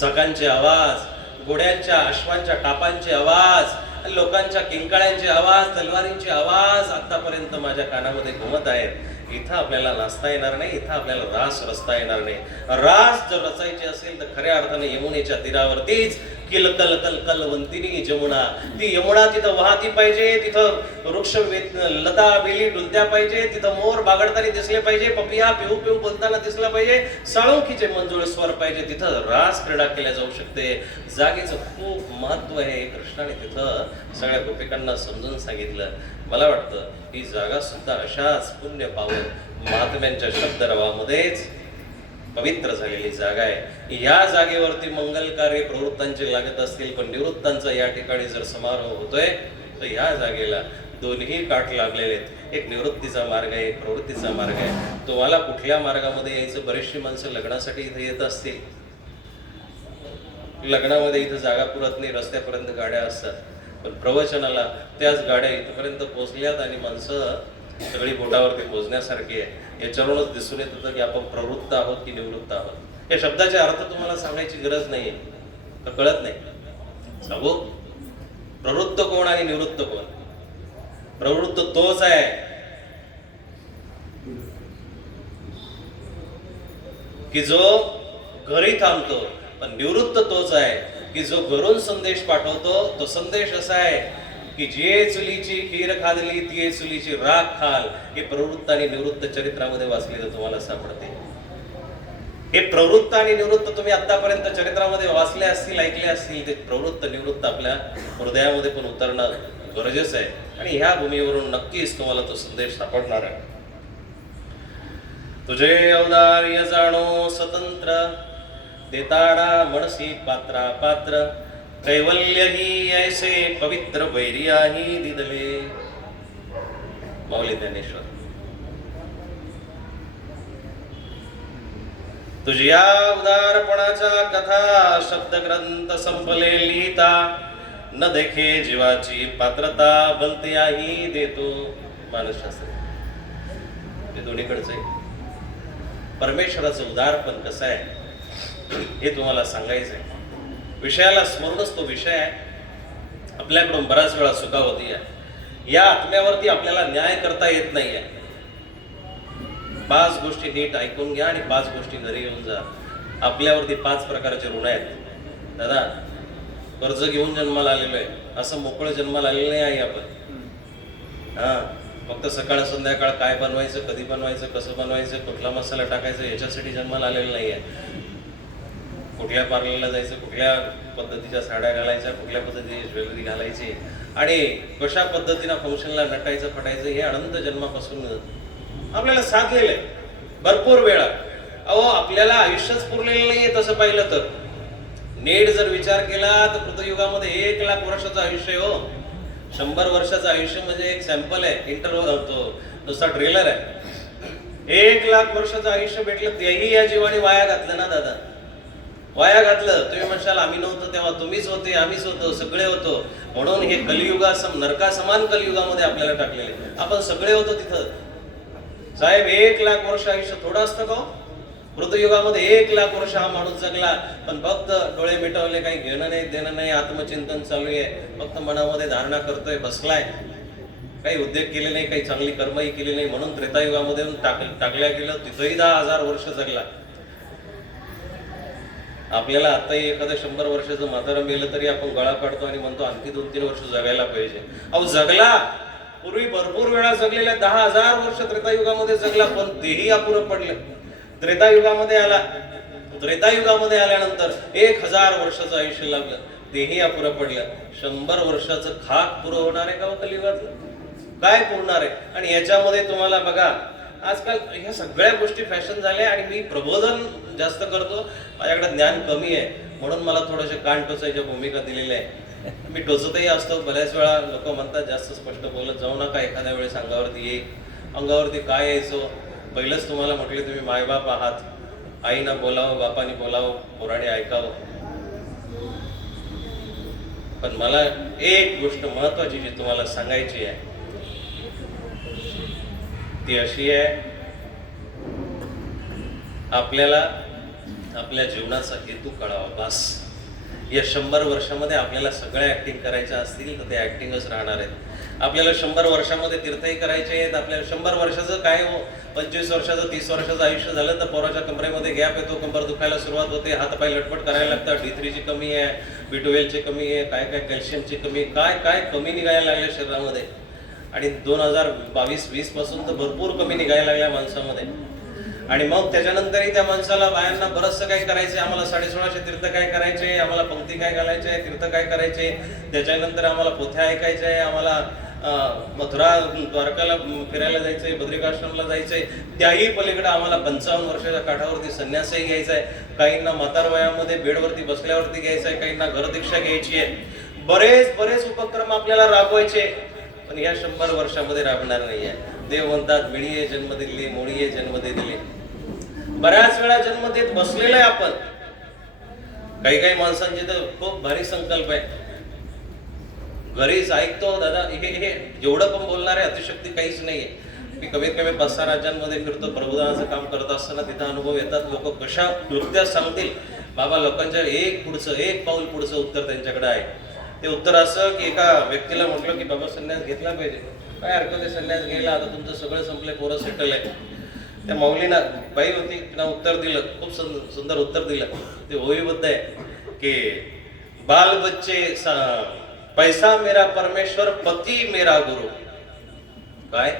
चाकांचे आवाज, घोड्यांच्या अश्वांच्या टापांचे आवाज, लोकांच्या किंकाळ्यांचे आवाज, तलवारींचे आवाज आतापर्यंत माझ्या कानामध्ये घुमत आहेत. इथं आपल्याला नाचता येणार नाही, इथं आपल्याला रास रचता येणार नाही. रास जर रचायची असेल तर खऱ्या अर्थाने यमुनेच्या तीरावरतीच किल कल कल कलवंतिनी जमुना, ती यमुना तिथं वाहती पाहिजे, तिथं वृक्ष लता बेली डुलत्या पाहिजे, तिथं मोर बागडताना दिसले पाहिजे, पपिया पिऊ पिऊ बोलताना दिसला पाहिजे, साळुंखीचे मंजुळ स्वर पाहिजे, तिथं रास क्रीडा केल्या जाऊ शकते. जागेचं खूप महत्व आहे. कृष्णाने तिथं सगळ्या गोपिकांना समजून सांगितलं. मला वाटतं ही जागा सुद्धा अशाच पुण्य पावन महात्म्यांच्या शब्दरवामध्येच पवित्र झालेली जागा आहे. या जागेवरती मंगल कार्य प्रवृत्तांचे लागत असतील, पण निवृत्तांचा या ठिकाणी जर समारोह होतोय तर या जागेला दोन्ही काठ लागलेले आहेत. एक निवृत्तीचा मार्ग आहे, एक प्रवृत्तीचा मार्ग आहे. तुम्हाला कुठल्या मार्गामध्ये यायचं, बरेचशी माणसं लग्नासाठी इथे येत असतील, लग्नामध्ये इथं जागा पुरत नाही, रस्त्यापर्यंत गाड्या असतात, पण प्रवचनाला त्याच गाड्या इथपर्यंत पोहोचल्यात आणि माणसं सगळी बोटावरती पोहोचण्यासारखी आहे. याच्यावरूनच दिसून येत होतं की आपण प्रवृत्त आहोत की निवृत्त आहोत. या शब्दाचे अर्थ तुम्हाला सांगायची गरज नाहीये, तर कळत नाही. सांगू, प्रवृत्त कोण आणि निवृत्त कोण? प्रवृत्त तोच आहे की जो घरी थांबतो, पण निवृत्त तोच आहे की जो घरून संदेश पाठवतो. तो संदेश असा आहे की जे चुलीची खीर खाल्ली ती चुलीची राख खाल. हे प्रवृत्त आणि निवृत्त चरित्रामध्ये वाचलेलं तुम्हाला सापडते. हे प्रवृत्त आणि निवृत्त तुम्ही आतापर्यंत चरित्रामध्ये वाचले असतील, ऐकले असतील. ते प्रवृत्त निवृत्त आपल्या हृदयामध्ये पण उतरणं गरजेचं आहे आणि ह्या भूमीवरून नक्कीच तुम्हाला तो संदेश सापडणार आहे. तुझे औदार्य जाणो स्वतंत्र, देताना मनसी पात्रा पात्र, कैवल्य ही ऐसे पवित्र वैरियाही दिदले. माऊली ज्ञानेश्वर. तुझ्या उदारपणाच्या कथा शब्द ग्रंथ संपले लिहिता, न देखे जीवाची पात्रता बलते आई देतो. मानसशास्त्र हे दोन्हीकडचं आहे. परमेश्वराचं उदारपण कसं आहे हे तुम्हाला सांगायचं आहे. विषयाला स्मरूनच तो विषय आहे. आपल्याकडून बराच वेळा चुका होती आहे. या आत्म्यावरती आपल्याला न्याय करता येत नाहीये. 5 गोष्टी नीट ऐकून घ्या आणि 5 गोष्टी घरी येऊन जा. आपल्यावरती 5 प्रकारचे ऋण आहेत. दादा, कर्ज घेऊन जन्माला आलेलो आहे, असं मोकळं जन्माला आलेलं नाही आहे आपण. फक्त सकाळ संध्याकाळ काय बनवायचं, कधी बनवायचं, कसं बनवायचं, कुठला मसाला टाकायचा याच्यासाठी जन्माला आलेलं नाही आहे. कुठल्या पार्लरला जायचं, कुठल्या पद्धतीच्या साड्या घालायच्या, कुठल्या पद्धतीची ज्वेलरी घालायची आणि कशा पद्धतीनं फंक्शनला नटायचं फटायचं हे अनंत जन्मापासून आपल्याला साधलेलं आहे भरपूर वेळा. अहो, आपल्याला आयुष्यच पुरलेलं नाहीये. तसं पाहिलं तर नीट जर विचार केला तर कृतयुगामध्ये 1 लाख वर्षाचं आयुष्य आहे. हो, 100 वर्षाचं आयुष्य म्हणजे एक सॅम्पल आहे, नुसता ट्रेलर आहे. 1 लाख वर्षाचं आयुष्य भेटलं तेही या जीवाने वाया घातलं ना दादा, वाया घातलं. तुम्ही म्हणशाल आम्ही नव्हतो तेव्हा, तुम्हीच होते, आम्हीच होतो, सगळे होतो. म्हणून हे कलियुगासम नरकासमान कलियुगामध्ये आपल्याला टाकलेले. आपण सगळे होतो तिथं. साहेब, 1 लाख वर्ष आयुष्य थोडं असतं का? कृतयुगामध्ये 1 लाख वर्ष हा माणूस जगला, पण फक्त डोळे मिटवले, काही घेणं नाही देणं नाही, आत्मचिंतन चालू आहे, फक्त मनामध्ये धारणा करतोय, बसलाय, काही उद्योग केले नाही, काही चांगली कर्मही केली नाही, म्हणून त्रेतायुगामध्ये टाकल्या गेलं. तिथंही 10,000 वर्ष जगला. आपल्याला आताही एखादं 100 वर्षाचं म्हातारं मेलं तरी आपण गळा काढतो आणि म्हणतो आणखी 2-3 वर्ष जगायला पाहिजे. अहो, जगला, पूर्वी भरपूर वेळा जगलेल्या 10,000 वर्ष त्रेतायुगामध्ये जगला, पण तेही अपुरं पडलं. त्रेतायुगामध्ये आला, त्रेतायुगामध्ये आल्यानंतर 1000 वर्षाचं आयुष्य लागलं, तेही अपुरं पडलं. 100 वर्षाचं खाक पुरं होणार आहे का कलियुगातलं? काय पुरणार आहे? आणि याच्यामध्ये तुम्हाला बघा, आजकाल ह्या सगळ्या गोष्टी फॅशन झाल्या आणि मी प्रबोधन जास्त करतो. माझ्याकडे ज्ञान कमी आहे म्हणून मला थोडेसे कान टोचायच्या भूमिका दिलेल्या आहे. मी टोचतही असतो. बऱ्याच वेळा लोक म्हणतात जास्त स्पष्ट बोलत जाऊ नका, एखाद्या वेळेस अंगावरती येईल. अंगावरती काय यायचो? पहिलंच तुम्हाला म्हटले, तुम्ही मायबाप आहात. आईनं बोलावं, बापाने बोलावं, पोराने ऐकावं. पण मला एक गोष्ट महत्वाची जी तुम्हाला सांगायची आहे ती अशी आहे, आपल्याला आपल्या जीवनाचा हेतू कळावा. बस. या 100 वर्षामध्ये आपल्याला सगळ्या ऍक्टिंग करायच्या असतील तर ते ऍक्टिंगच राहणार आहेत. आपल्याला 100 वर्षामध्ये तीर्थही करायचे आहेत. आपल्याला 100 वर्षाचं काय हो, 25 वर्षाचं 30 वर्षाचं आयुष्य झालं तर पोराच्या कमरेमध्ये गॅप येतो, कंबर दुखायला सुरुवात होते, हातपाय लटपट करायला लागतात, D3 ची कमी आहे, B12 ची कमी आहे, काय काय कॅल्शियमची कमी, काय काय कमी निघायला लागल्या शरीरामध्ये. आणि 2022-20 पासून तर भरपूर कमी निघायला लागल्या माणसामध्ये. आणि मग त्याच्यानंतरही त्या माणसाला बायांना बरंचसं काय करायचंय, आम्हाला 1650 तीर्थ काय करायचे, आम्हाला पंक्ती काय घालायचे, तीर्थ काय करायचे, त्याच्यानंतर आम्हाला पोथ्या ऐकायच्या आहे, आम्हाला मथुरा द्वारकाला फिरायला जायचंय, बद्रिकाश्रमला जायचंय, त्याही पलीकडे आम्हाला 55 वर्षाच्या काठावरती संन्यासही घ्यायचा आहे, काहींना म्हातार वयामध्ये बेडवरती बसल्यावरती घ्यायचा आहे, काहींना घरदीक्षा घ्यायची आहे. बरेच उपक्रम आपल्याला राबवायचे, पण या 100 वर्षामध्ये राबणार नाहीये. देव म्हणतात, मिळीये जन्म दिले, मोळीये जन्म दिले. बऱ्याच वेळा जन्म देत बसलेला आहे आपण. काही माणसांचे तर खूप भारी संकल्प आहे. घरीच ऐकतो दादा, हे जेवढं पण बोलणार आहे अतिशक्ती काहीच नाहीये. मी कमीत कमी 5-6 राज्यांमध्ये फिरतो, प्रबोधनाचं काम करत असताना तिथं अनुभव येतात. लोक कशा कृत्यात सांगतील, बाबा लोकांच्या एक पाऊल पुढचं उत्तर त्यांच्याकडे आहे. ते उत्तर असं की एका व्यक्तीला म्हटलं की बाबा संन्यास घेतला पाहिजे. काय हरकत आहे संन्यास घ्यायला, आता तुमचं सगळं संपलंय, पोरं सेटल आहे. त्या माऊलीना बाई होती, तिनं उत्तर दिलं, खूप सुंदर उत्तर दिलं. ते ओवीबद्ध आहे की बाल बच्चे पैसा मेरा परमेश्वर, पती मेरा गुरु. काय?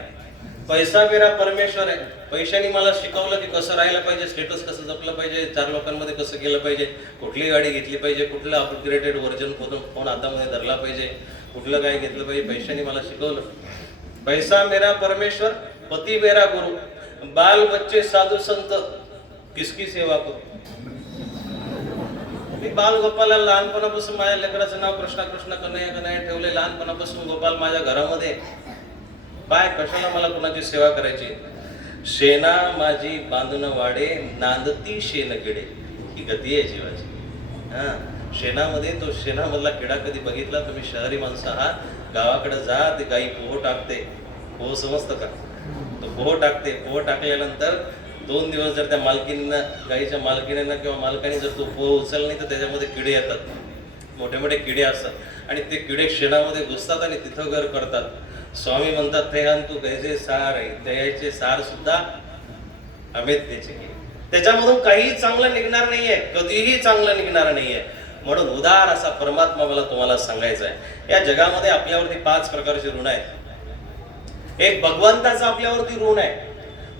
पैसा मेरा परमेश्वर आहे. पैशाने मला शिकवलं की कसं राहायला पाहिजे, स्टेटस कसं जपलं पाहिजे, 4 लोकांमध्ये कसं गेलं पाहिजे, कुठली गाडी घेतली पाहिजे, कुठलं अपग्रेडेड व्हर्जन फोन हातामध्ये धरला पाहिजे, कुठलं काय घेतलं पाहिजे, पैशाने मला शिकवलं. पैसा मेरा परमेश्वर, पती मेरा गुरु. बाल बच्चे साधू संत किसकी सेवा करू? मी बाल गोपाला लहानपणापासून माझ्या लेकराचं नाव कृष्णा कृष्ण कन्हैया कन्हैया ठेवले. लहानपणापासून गोपाल माझ्या घरामध्ये. बाय कशाला मला कुणाची सेवा करायची? शेना माझी बांधून वाडे, नांदती शेण किडे. ही गती आहे जीवाची. हा, शेणामध्ये तो शेणामधला किडा कधी बघितला? तुम्ही शहरी माणसं आहात, गावाकडे जा, ते गाई पोह टाकते. पोह समजतं का? तो पोह टाकते. पोह टाकल्यानंतर 2 दिवस जर त्या मालकीनं, गाईच्या मालकीनं किंवा मालकाने जर तो पोह उचलला नाही तर त्याच्यामध्ये किडे येतात. मोठे मोठे किडे असतात आणि ते किडे शेणामध्ये घुसतात आणि तिथं घर करतात. स्वामी म्हणतात, थैहान तू कैसे सार आहे, दयाचे सार सुद्धा अमेत त्याचे. त्याच्यामधून काहीही चांगलं निघणार नाहीये, कधीही चांगलं निघणार नाहीये. म्हणून उदार असा परमात्मा मला तुम्हाला सांगायचा आहे. या जगामध्ये आपल्यावरती 5 प्रकारचे ऋण आहेत. एक भगवंताचं आपल्यावरती ऋण आहे,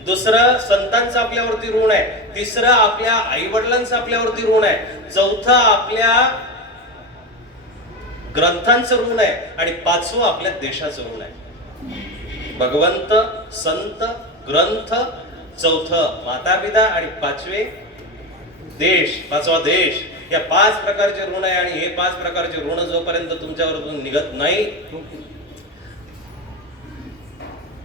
दुसरं संतांचं आपल्यावरती ऋण आहे, तिसरं आपल्या आई वडिलांचं आपल्यावरती ऋण आहे, चौथं आपल्या ग्रंथांचं ऋण आहे आणि 5वं आपल्या देशाचं ऋण आहे. भगवंत, संत, ग्रंथ, चौथं मातापिता आणि 5वे देश, 5वा देश. या 5 प्रकारचे ऋण आहे आणि हे 5 प्रकारचे ऋण जोपर्यंत तुमच्यावरून निघत नाही.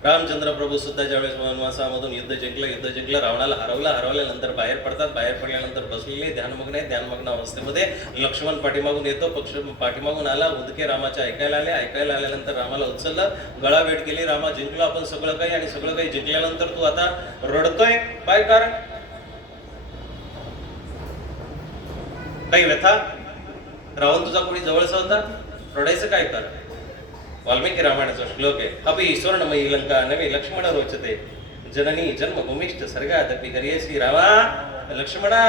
रामचंद्र प्रभू सुद्धा ज्यावेळेस वनवासामधून युद्ध जिंकलं, रावणाला हरवल्यानंतर बाहेर पडतात. बाहेर पडल्यानंतर बसलेले ध्यानमग्न आहे. ध्यानमग्न अवस्थेमध्ये लक्ष्मण पाठीमागून येतो. पाठीमागून आला. उदके रामाच्या ऐकायला आल्यानंतर रामाला उचललं, गळा भेट केली. रामा जिंकलो आपण सगळं काही, आणि सगळं काही जिंकल्यानंतर तू आता रडतोय, काय कारण? काही व्यथा? रावण तुझा कोणी जवळचा होता, रडायचं काय कारण? वाल्मिकी रामायणाचा श्लोक आहे. अपि स्वर्णमयी लंका नवे लक्ष्मण रोचते, जननी जन्मभूमिष्ठ सर्गादपि करियसी. रामा, लक्ष्मणा,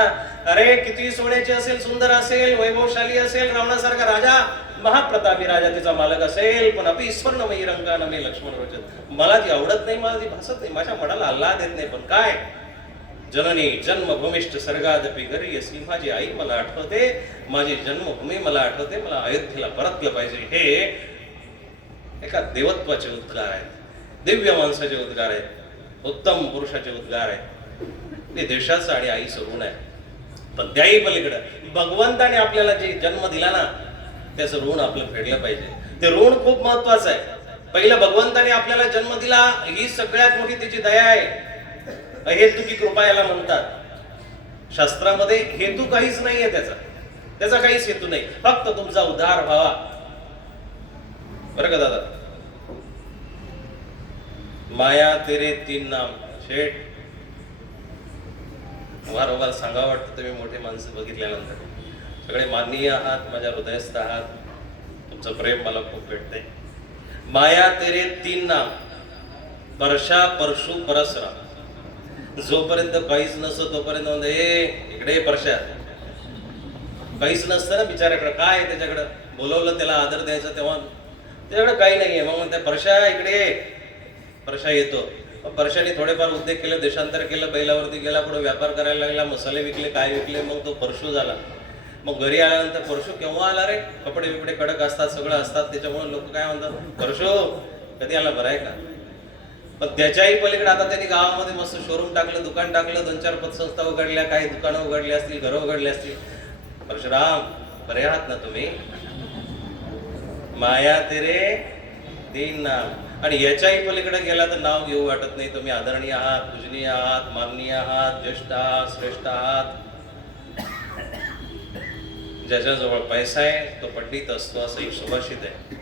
अरे किती सोन्याची असेल, सुंदर असेल, वैभवशाली असेल, रावणासारखा राजा, महाप्रतापी राजा तिचा मालक असेल, पण अपि स्वर्णमयी लंका नवे लक्ष्मण रोचते. मला ती आवडत नाही, मला ती भासत नाही, माझ्या मनाला आल्हाद देत नाही. पण काय? जननी जन्मभूमिष्ठ सर्गादपि करियसी. माझी आई मला आठवते, माझी जन्मभूमी मला आठवते, मला अयोध्येला परतलं पाहिजे. हे एका देवत्वाचे उद्गार आहेत, दिव्य माणसाचे उद्गार आहेत, उत्तम पुरुषाचे उद्गार आहेत. ते देशाचं आणि आईचं ऋण आहे. पण त्याही पलीकडे भगवंताने आपल्याला जे जन्म दिला ना, त्याचं ऋण आपलं फेडलं पाहिजे. ते ऋण खूप महत्वाचं आहे. पहिलं भगवंताने आपल्याला जन्म दिला, ही सगळ्यात मोठी त्याची दया आहे. अहेतुकी कृपा याला म्हणतात. शास्त्रामध्ये हेतू काहीच नाहीये, त्याचा काहीच हेतू नाही, फक्त तुमचा उद्धार व्हावा. बरं का दादा? माया तेरे 3 नाम. शेठ, वारंवार सांगावं वाटतं. तुम्ही मोठे माणसं बघितल्यानंतर सगळे माननीय आहात, माझ्या हृदयस्थ आहात, तुमचं प्रेम मला खूप भेटतंय. माया तेरे 3 नाम, परशा परशु परसरा. जोपर्यंत काहीच नसतं तोपर्यंत म्हणतो, इकडे परशा. काहीच नसतं ना बिचाऱ्याकडे, काय त्याच्याकडं? बोलवलं त्याला आदर द्यायचा तेव्हा त्याच्याकडे काही नाहीये. मग म्हणते, परशा इकडे. परशा येतो. परशाने थोडेफार उद्योग केले, देशांतर केलं, बैलावरती गेला, पुढे व्यापार करायला लागला, मसाले विकले, काय विकले, मग तो परशु झाला. मग घरी आल्यानंतर, परशु केव्हा आला रे? कपडे बिपडे कडक असतात, सगळं असतात, त्याच्यामुळे लोक काय म्हणतात, परशु कधी आला, बरं आहे का? पण त्याच्याही पलीकडे आता त्यांनी गावामध्ये मस्त शोरूम टाकलं, दुकान टाकलं, 2-4 पतसंस्था उघडल्या, काही दुकानं उघडली असतील, घरं उघडली असतील. परशुराम, बरे आहात ना तुम्ही? माया तेरे 3 नाम. आणि याच्याही पलीकडे गेला तर नाव घेऊ वाटत नाही. तुम्ही आदरणीय आहात, पूजनीय आहात, माननीय आहात, ज्येष्ठ आहात, श्रेष्ठ आहात. ज्याच्याजवळ पैसा आहे तो पंडित असतो, असं एक सुभाषित आहे.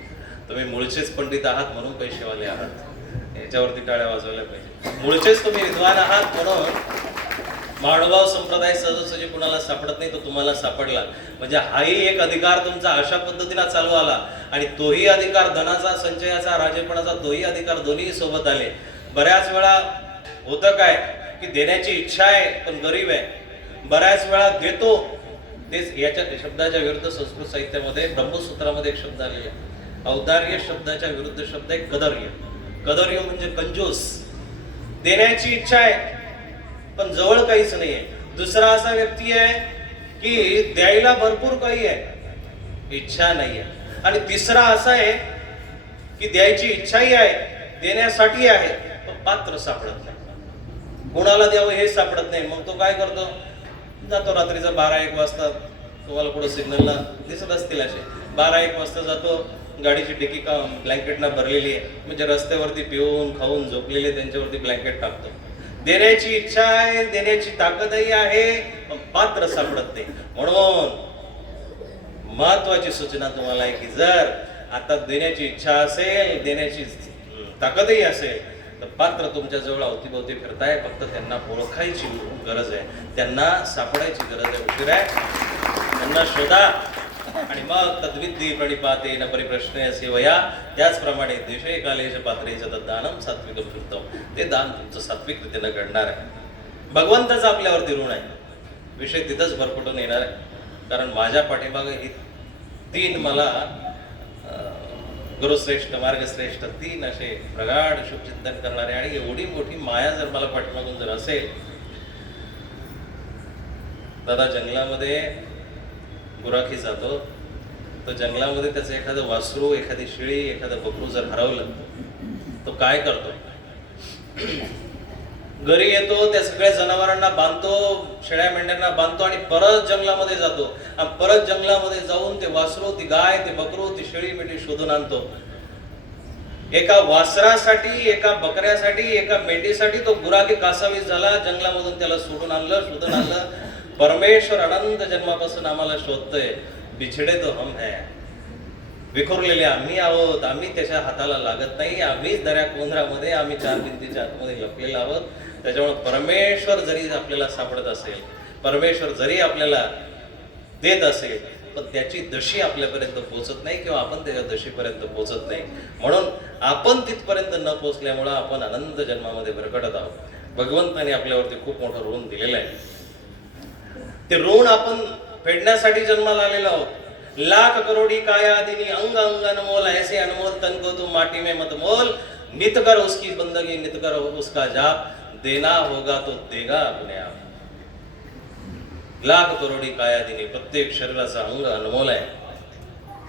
तुम्ही मूळचेच पंडित आहात म्हणून पैसेवाले आहात, याच्यावरती टाळ्या वाजवल्या पाहिजे. मूळचेच तुम्ही विद्वान आहात म्हणून माणभाव संप्रदाय सहजासहजी कुणाला सापडत नाही, तो तुम्हाला सापडला. म्हणजे हाही एक अधिकार तुमचा अशा पद्धतीने चालू आला, आणि तोही अधिकार धनाचा, संचयाचा, राजेपणाचा, तोही अधिकार दोन्ही सोबत आले. बऱ्याच वेळा होतं काय की देण्याची इच्छा आहे पण गरीब आहे. बऱ्याच वेळा देतो तेच. याच्या शब्दाच्या विरुद्ध संस्कृत साहित्यामध्ये ब्रह्मसूत्रामध्ये एक शब्द आलेला आहे. औदार्य शब्दाच्या विरुद्ध शब्द आहे कदर्य. कदर्य म्हणजे कंजूस. देण्याची इच्छा आहे पण जवळ काहीच नाहीये. दुसरा असा व्यक्ती आहे की द्यायला भरपूर काही आहे, इच्छा नाहीये. आणि तिसरा असा आहे की द्यायची इच्छाही आहे, देण्यासाठी आहे, पण पात्र सापडत नाही. कोणाला द्यावं हे सापडत नाही. मग तो काय करतो, जातो रात्रीचा 12-1 वाजता, तुम्हाला कुठं सिग्नलला दिसत असतील असे, 12-1 वाजता जातो, गाडीची डिकी का ब्लँकेटनं भरलेली आहे, म्हणजे रस्त्यावरती पिऊन खाऊन झोपलेले त्यांच्यावरती ब्लँकेट टाकतो. देण्याची इच्छा आहे, देण्याची ताकदही आहे, पण पात्र सापडत नाही. म्हणून महत्वाची सूचना तुम्हाला आहे की जर आता देण्याची इच्छा असेल, देण्याची ताकदही असेल, तर पात्र तुमच्या जवळ अवतीभोवती फिरताय, फक्त त्यांना ओळखायची गरज आहे, त्यांना सापडायची गरज आहे. उशीर आहे, त्यांना शोधा. आणि मग तद्विद्धी प्रणिपातेन परिप्रश्नय सेवया, त्याचप्रमाणे देशे कालेश पात्रेच दानम सात्विकम कृतम, ते दान तुमचं सात्विक रीतीनं घडणार आहे. भगवंताचं आपल्यावरती ऋण आहे. विषय तिथंच भरकटून येणार आहे. कारण माझ्या पाठीमागे ही 3 मला गुरुश्रेष्ठ मार्गश्रेष्ठ 3 असे प्रगाढ शुभचिंतन करणारे, आणि एवढी मोठी माया जर मला पाठीमागून जर असेल, दादा जंगलामध्ये गुराखी जातो, तर जंगलामध्ये त्याचं एखादं वासरू, एखादी शेळी, एखादं बकरू जर हरवलं, तो काय करतो, घरी येतो, त्या सगळ्या जनावरांना बांधतो, शेळ्या मेंढ्यांना बांधतो, आणि परत जंगलामध्ये जातो. आणि परत जंगलामध्ये जाऊन ते वासरू, ती गाय, ते बकरू, ती शेळी मेंढी शोधून आणतो. एका वासरासाठी, एका बकऱ्यासाठी, एका मेंढीसाठी तो गुराखी कासावीस झाला, जंगलामधून त्याला शोधून आणलं. परमेश्वर अनंत जन्मापासून आम्हाला शोधतोय. बिछडे तो हम है, विखुरलेले आम्ही आहोत, आम्ही त्याच्या हाताला लागत नाही, आम्हीच दऱ्या कोंढरामध्ये, आम्ही 4 भिंतीच्या आतमध्ये लपलेलो आहोत. त्याच्यामुळे परमेश्वर जरी आपल्याला सापडत असेल, परमेश्वर जरी आपल्याला देत असेल, पण त्याची दशी आपल्यापर्यंत पोहोचत नाही, किंवा आपण त्याच्या दशीपर्यंत पोहोचत नाही. म्हणून आपण तिथपर्यंत न पोहोचल्यामुळं आपण अनंत जन्मामध्ये भरकटत आहोत. भगवंताने आपल्यावरती खूप मोठं ऋण दिलेलं आहे. ते ऋण आपण फेडण्यासाठी जन्माला आलेलो आहोत. लाख करोडी काया दिनी अंग अंग अनमोल, ऐसे अनमोल तन को तुम माटी में मत मोल, नित कर उसकी बंदगी, नित कर उसका जाप, देना होगा तो देगा अपने आप. लाख करोडी काया दिनी, प्रत्येक शरीराचा अंग अनमोल आहे.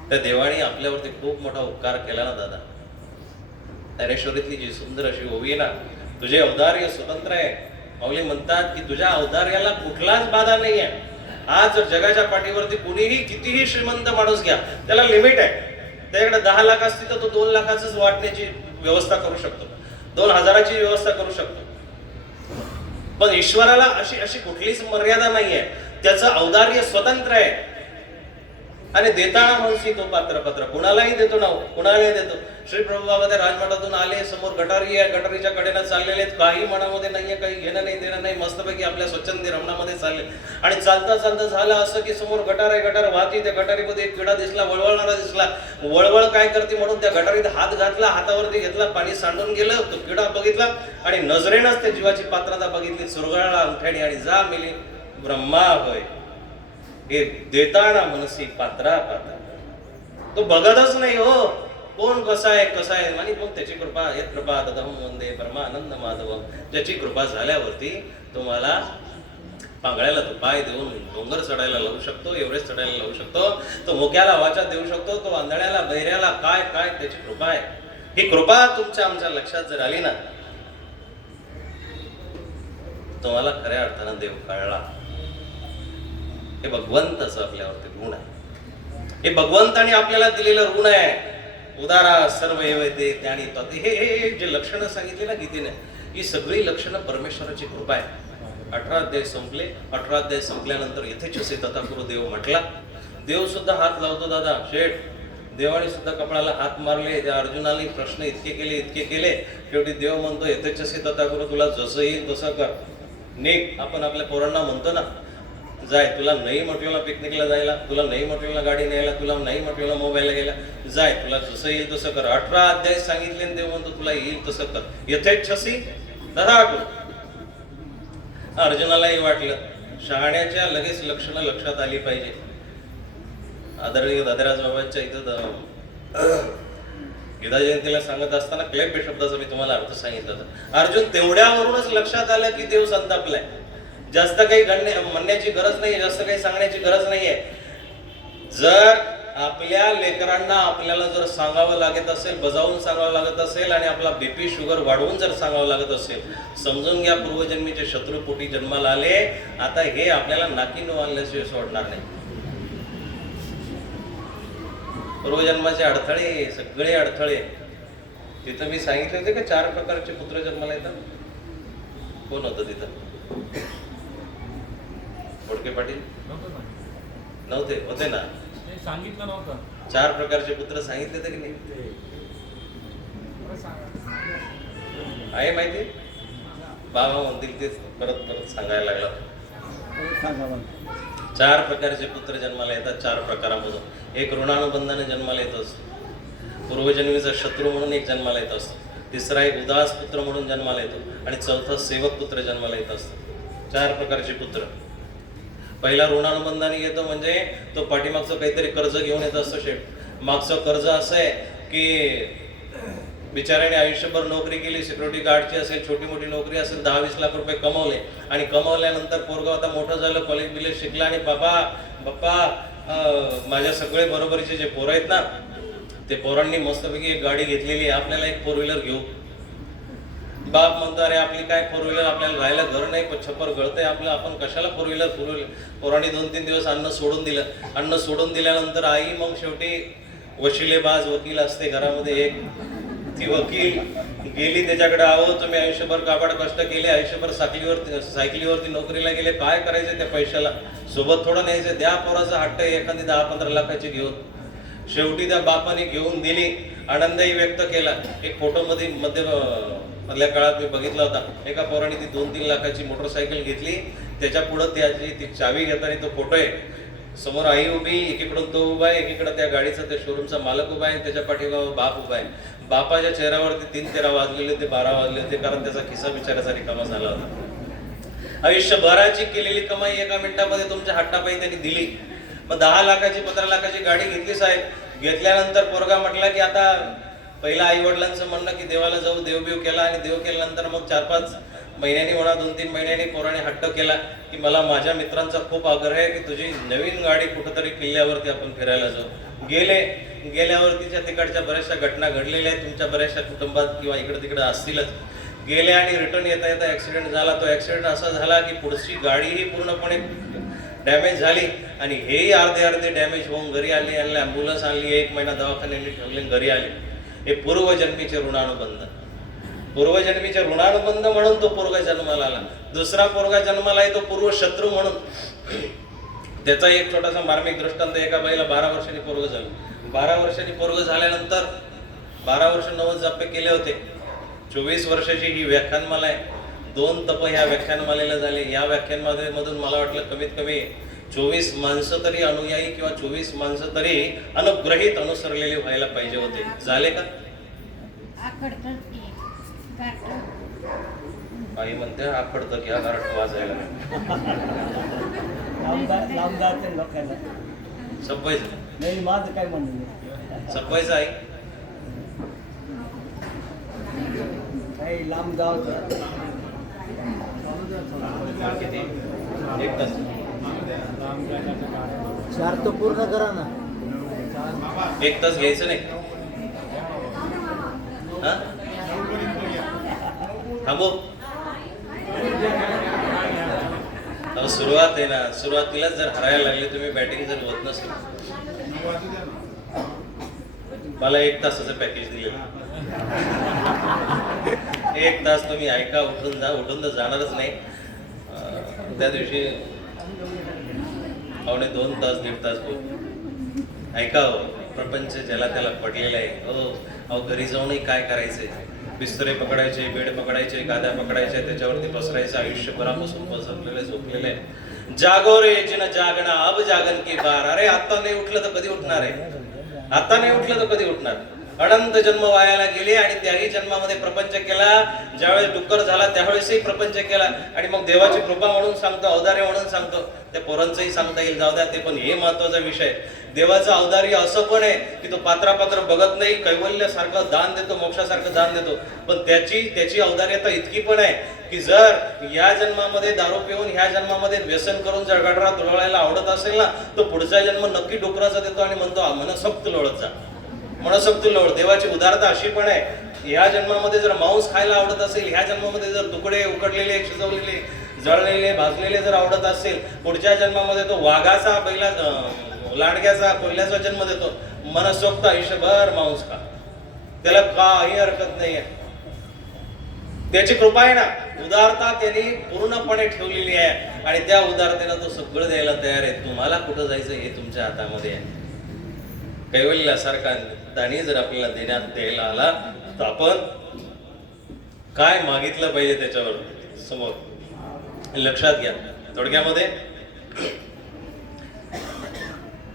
त्या देवाने आपल्यावरती खूप मोठा उपकार केला ना दादा. ज्ञानेश्वरीतली जी सुंदर अशी ओवी ना, तुझे अवदार्य स्वतंत्र आहे. माऊली म्हणतात की तुझ्या अवदार्याला कुठलाच बाधा नाही आहे. आज जर जगाच्या पाठीवरती कुणीही कितीही श्रीमंत माणूस घ्या, त्याला लिमिट आहे. त्याच्याकडे 10 लाख असतील तर तो 2 लाखाचंच वाटण्याची व्यवस्था करू शकतो, 2,000ची व्यवस्था करू शकतो. पण ईश्वराला अशी कुठलीच मर्यादा नाहीये. त्याचं औदार्य स्वतंत्र आहे. आणि देताना म्हणशी तो पात्र कुणालाही देतो ना, कुणालाही देतो. श्री प्रभू बाबा त्या राजमठातून आले, समोर गटारी आहे, गटारीच्या कडेनं चाललेले आहेत, काही मनामध्ये नाहीये, काही घेणं नाही देणं नाही, मस्तपैकी आपल्या स्वच्छंदी रमणामध्ये चालले. आणि चालता चालता झालं असं की समोर गटार आहे, गटार वाहती, त्या गटारीमध्ये एक किडा दिसला, वळवळणारा दिसला. वळवळ काय करते म्हणून त्या गटारीत हात घातला, हातावरती घेतला, पाणी सांडून गेलं. तो किडा बघितला आणि नजरेनंच त्या जीवाची पात्रता बघितली, चुरगळला अंगठ्याने आणि जा मेली ब्रह्मा होय. हे देताना मनसी पात्रा. तो बघतच नाही हो कोण कसा आहे, आणि मग त्याची कृपा, यत कृपा ददहं वंदे परमानंद माधव. त्याची कृपा झाल्यावरती तुम्हाला पांगळ्याला तो पाय देऊन डोंगर चढायला लावू शकतो, एव्हरेस्ट चढायला लावू शकतो, तो मुक्याला वाचा देऊ शकतो, तो आंधळ्याला बहिऱ्याला काय त्याची कृपा आहे. ही कृपा तुमच्या आमच्या लक्षात जर आली ना, तुम्हाला खऱ्या अर्थानं देव कळला. हे भगवंताचं आपल्यावरती ऋण आहे. हे भगवंताने आपल्याला दिलेलं ऋण आहे. उदारा सर्व येते त्याने हे जे लक्षणं सांगितली ना गीतेने, ही सगळी लक्षणं परमेश्वराची कृपा आहे. 18 अध्याय संपले. 18 अध्याय संपल्यानंतर यथेच्छसे तथा कुरु देव म्हटला. देव सुद्धा हात लावतो दादा शेठ. देवाने सुद्धा कपाळाला हात मारले. त्या अर्जुनाने प्रश्न इतके केले. शेवटी देव म्हणतो यथेच्छसे तथा कुरु, तुला जसं येईल तसं कर. नेक आपण आपल्या पोरांना म्हणतो ना, जाय, तुला नाही म्हटलेला पिकनिकला जायला, तुला नाही म्हटलेला गाडी न्यायला, तुला नाही म्हटलेला मोबाईलला गेला, जाय, तुला जसं येईल तसं कर. 18 अध्याय सांगितले देव म्हणतो तुला येईल तसं कर. यथेच्छसी तथा कुरु. अर्जुनालाही वाटलं शहाण्याच्या लगेच लक्षणं लक्षात आली पाहिजे. आदरणीय दादराज बाबांच्या इथं गीता जयंतीला सांगत असताना क्लेप शब्दाचा मी तुम्हाला अर्थ सांगितला होता. अर्जुन, तेवढ्यावरूनच लक्षात आलं की देव संतापलाय. जास्त काही म्हणण्याची गरज नाही, जास्त काही सांगण्याची गरज नाहीये. जर आपल्या लेकरांना आपल्याला जर सांगावं लागत असेल, बजावून सांगावं लागत असेल आणि आपला बीपी शुगर वाढवून जर सांगावं लागत असेल, समजून घ्या पूर्वजन्मीचे शत्रुपोटी जन्माला आले. आता हे आपल्याला नाकीनं आणल्याशिवाय सोडणार नाही. पूर्वजन्माचे अडथळे, सगळे अडथळे. तिथं मी सांगितले होते का 4 प्रकारचे पुत्र जन्माला येतात. कोण होतं तिथं? बोडके पाटील नव्हते? होते ना. सांगितलं नव्हतं. 4 प्रकारचे पुत्र सांगितले होते की नाही? आहे माहिती? बाबा म्हणतील तेच परत परत सांगायला लागला. 4 प्रकारचे पुत्र जन्माला येतात. 4 प्रकारामधून एक ऋणानुबंधाने जन्माला येत असतो. पूर्वजन्मीचा शत्रू म्हणून एक जन्माला येत असतो. तिसरा एक उदास पुत्र म्हणून जन्माला येतो आणि चौथा सेवक पुत्र जन्माला येत असतो. 4 प्रकारचे पुत्र. पहिला ऋणानुबंधाने येतो म्हणजे तो पाठीमागचं काहीतरी कर्ज घेऊन येत असतो. शेठ मागचं कर्ज असं आहे की बिचाऱ्याने आयुष्यभर नोकरी केली, सिक्युरिटी गार्डची असेल, छोटी मोठी नोकरी असेल, 10-20 लाख रुपये कमवले आणि कमवल्यानंतर पोरगा आता मोठं झालं, कॉलेज बिलेज शिकला आणि बाप्पा माझ्या सगळे बरोबरीचे जे पोरं आहेत ना, ते पोरांनी मस्तपैकी एक गाडी घेतलेली आहे, आपल्याला एक 4 व्हीलर घेऊ. बाप म्हणतो अरे आपली काय 4 व्हीलर, आपल्याला राहायला घर नाही, छप्पर गळतंय आपलं, आपण कशाला 4 व्हीलर. पोरांनी 2-3 दिवस अन्न सोडून दिलं. अन्न सोडून दिल्यानंतर आई मग शेवटी वशिलेबाज वकील असते घरामध्ये एक, ती वकील गेली त्याच्याकडे. आहो तुम्ही आयुष्यभर काबाड कष्ट केले, आयुष्यभर सायकलीवरती नोकरीला गेले, काय करायचे त्या पैशाला, सोबत थोडं न्यायचं, द्या पोराचा हट्ट एखादी 10-15 लाखाची घेऊन. शेवटी त्या बापाने घेऊन दिली, आनंदही व्यक्त केला. एक फोटो मधल्या काळात मी बघितला होता. एका पोराने ती 2-3 लाखाची मोटरसायकल घेतली, त्याच्या पुढं त्याची ती चावी घेताना तो फोटो आहे. समोर आई उभी, एकीकडून तो उभा आहे, एकीकडे त्या गाडीचा त्या शोरूमचा मालक उभा आहे, त्याच्या पाठीमागे बाप उभा आहे. बापाच्या चेहऱ्यावरती 3-13 वाजलेले होते, 12 वाजले होते, कारण त्याचा खिसा बिचाराचा रिकामा झाला होता. आयुष्यभराची केलेली कमाई एका मिनिटामध्ये तुमच्या हट्टापायी त्यांनी दिली. मग 10 लाखाची 15 लाखाची गाडी घेतली साहेब. घेतल्यानंतर पोरगा म्हटला की आता पहिला आई वडिलांचं म्हणणं की देवाला जाऊ, देवबिव केला आणि देव केल्यानंतर मग 4-5 महिन्यांनी म्हणा 2-3 महिन्यांनी पोराने हट्ट केला की मला माझ्या मित्रांचा खूप आग्रह आहे की तुझी नवीन गाडी कुठंतरी किल्ल्यावरती आपण फिरायला जाऊ. गेल्यावरतीच्या तिकडच्या बऱ्याचशा घटना घडलेल्या आहेत तुमच्या बऱ्याचशा कुटुंबात किंवा इकडे तिकडे असतीलच. गेले आणि रिटर्न येता येता ऍक्सिडेंट झाला. तो ऍक्सिडेंट असा झाला की पुढची गाडीही पूर्णपणे डॅमेज झाली आणि हेही अर्धे डॅमेज होऊन घरी आले. ॲम्ब्युलन्स आणली, 1 महिना दवाखान्याने ठेवले, घरी आले. हे पूर्वजन्मीचे ऋणानुबंध. पूर्वजन्मीचे ऋणानुबंध म्हणून तो पोरगा जन्माला आला. दुसरा पोरगा जन्माला येतो पूर्व शत्रू म्हणून. त्याचा एक छोटासा मार्मिक दृष्टांत. एका बाईला 12 वर्षांनी पोरग झालं. 12 वर्षांनी पोरग झाल्यानंतर 12 वर्ष 90 जप्पे केले होते. 24 वर्षाची ही व्याख्यानमाला आहे. 2 तप ह्या व्याख्यानमालेला झाले. या व्याख्यानमालेमधून मला वाटलं कमीत कमी 24 माणसं तरी अनुयायी किंवा 24 माणसं तरी अनुग्रहित अनुसरलेले व्हायला पाहिजे होते. झाले का? आई म्हणते आखडतं घ्या गारठ वाजायला. सपवायचं नाही, माझं काय म्हणणं सपवायचं आई काही लांब जाऊ. किती? 1 तास. 4 तर पूर्ण करा ना. 1 तास घ्यायचं नाही. हा थांबू. सुरुवात आहे ना, सुरुवातीलाच जर हरायला लागले तुम्ही, बॅटिंग जर होत नसेल. मला 1 तासाचं पॅकेज दिलेलं. 1 तास तुम्ही ऐका, उठून तर जाणारच नाही. त्या दिवशी 2.5 तास 1.5 तास ऐका. हो, प्रपंच ज्याला त्याला पडलेला आहे. अहो घरी जाऊनही काय करायचंय? बिस्तरे पकडायचे, बेड पकडायचे, गाद्या पकडायचे, त्याच्यावरती पसरायचं. आयुष्यभरापासून पसरलेलं झोपलेलं आहे. जागो रे जिन जागना अब जागन की बार. अरे आता नाही उठलं तर कधी उठणार आहे? आता नाही उठलं तर कधी उठणार? अनंत जन्म वायाला गेले आणि त्याही जन्मामध्ये प्रपंच केला. ज्यावेळेस डुक्कर झाला त्यावेळेसही प्रपंच केला आणि मग देवाची कृपा म्हणून सांगतो, औदार्य म्हणून सांगतो. त्या पोरांचंही सांगता येईल, जाऊ द्या ते, पण हे महत्वाचा विषय. देवाचं औदार्य असं पण आहे की तो पात्रापात्र बघत नाही, कैवल्यासारखं दान देतो, मोक्षासारखं दान देतो. पण त्याची औदार्यता इतकी पण आहे की जर या जन्मामध्ये दारू पिऊन ह्या जन्मामध्ये व्यसन करून जर गडरात लोळायला आवडत असेल ना, तो पुढचा जन्म नक्की डुकराचा देतो आणि म्हणतो मनसोक्त लोळत जा, मनसोक्त लोळ. देवाची उदारता अशी पण आहे, ह्या जन्मामध्ये जर मांस खायला आवडत असेल, ह्या जन्मामध्ये जर तुकडे उकडलेले, शिजवलेले, जळलेले, भाजलेले जर आवडत असेल, पुढच्या जन्मामध्ये तो वाघाचा, बैला, लांडग्याचा, कोल्ह्याचा जन्म देतो. मनसोक्त आयुष्यभर मांस खा, त्याला काही हरकत नाहीये. त्याची कृपा आहे ना, उदारता त्यांनी पूर्णपणे ठेवलेली आहे आणि त्या उदारतेनं तो सगळं द्यायला तयार आहे. तुम्हाला कुठं जायचं हे तुमच्या हातामध्ये आहे. कैवल्यासारखा दानी जर आपल्याला देण्यात द्यायला आला तर आपण काय मागितलं पाहिजे त्याच्यावर समोर लक्षात घ्या. थोडक्यामध्ये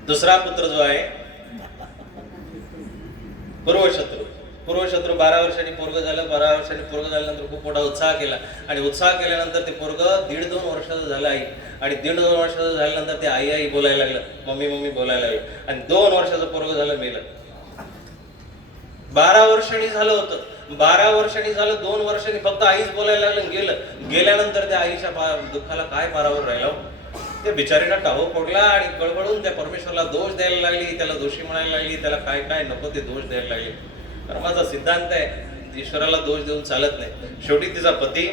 दुसरा पुत्र जो आहे पूर्वशत्रू 12 वर्षांनी पोरग झालं. 12 वर्षांनी पोरग झाल्यानंतर खूप मोठा उत्साह केला आणि उत्साह केल्यानंतर ते पोरग 1.5-2 वर्षाचं झालं आई, आणि 1.5-2 वर्षाचं झाल्यानंतर ते आई आई बोलायला लागलं, मम्मी मम्मी बोलायला लागलं आणि 2 वर्षाचं पोरग झालं, मेलं. 12 वर्षांनी झालं होतं, 12 वर्षांनी झालं, 2 वर्षांनी फक्त आईच बोलायला लागलं, गेलं. गेल्यानंतर त्या आईच्या दुःखाला काय पारावर राहिला. त्या बिचारीनं टाहो फोडला आणि गडबडून त्या परमेश्वरला दोष द्यायला लागली, त्याला दोषी म्हणायला लागली, त्याला काय काय नको ते दोष द्यायला लागली. तर माझा सिद्धांत आहे, ईश्वराला दोष देऊन चालत नाही. शेवटी तिचा पती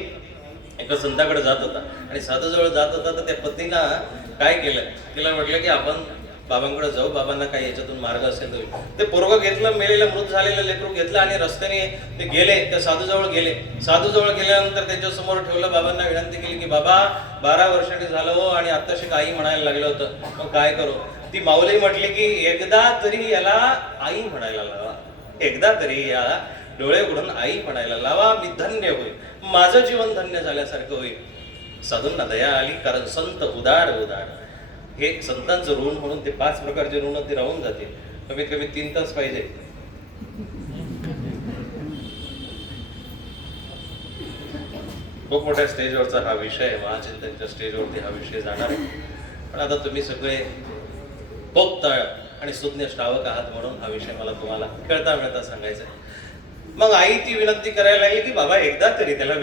एका संताकडे जात होता आणि साधूजवळ जात होता, तर त्या पत्नीनं काय केलं, तिला म्हटलं की आपण बाबांकडे जाऊ, बाबांना काही याच्यातून मार्ग असेल तर. ते पोरगं घेतलं, मेलेलं मृत झालेलं लेकरू घेतलं आणि रस्त्याने ते गेले, त्या साधूजवळ गेले. साधूजवळ गेल्यानंतर त्यांच्या समोर ठेवलं, बाबांना विनंती केली की बाबा 12 वर्षांनी झालं हो आणि आत्ताशी आई म्हणायला लागलं होतं, मग काय करू. ती माऊली म्हटली की एकदा तरी याला आई म्हणायला लावा, एकदा तरी याला डोळे उघडून आई म्हणायला लावा, मी धन्य होईल, माझं जीवन धन्य झाल्यासारखं होईल. साधूंना दया आली, कारण संत उदार उदार. हे संतांचं ऋण म्हणून ते 5 प्रकारचे ऋण ते राहून जातील. कमीत कमी 3 तास पाहिजे. खूप मोठ्या स्टेजवरचा हा विषय आहे, महाचिंतनच्या स्टेजवरती हा विषय जाणार आहे. पण आता तुम्ही सगळे पोक्त आणि सुज्ञ श्रावक आहात म्हणून हा विषय मला तुम्हाला कळता मिळता सांगायचा आहे. मग आई ती विनंती करायला लागली की बाबा एकदा तरी त्याला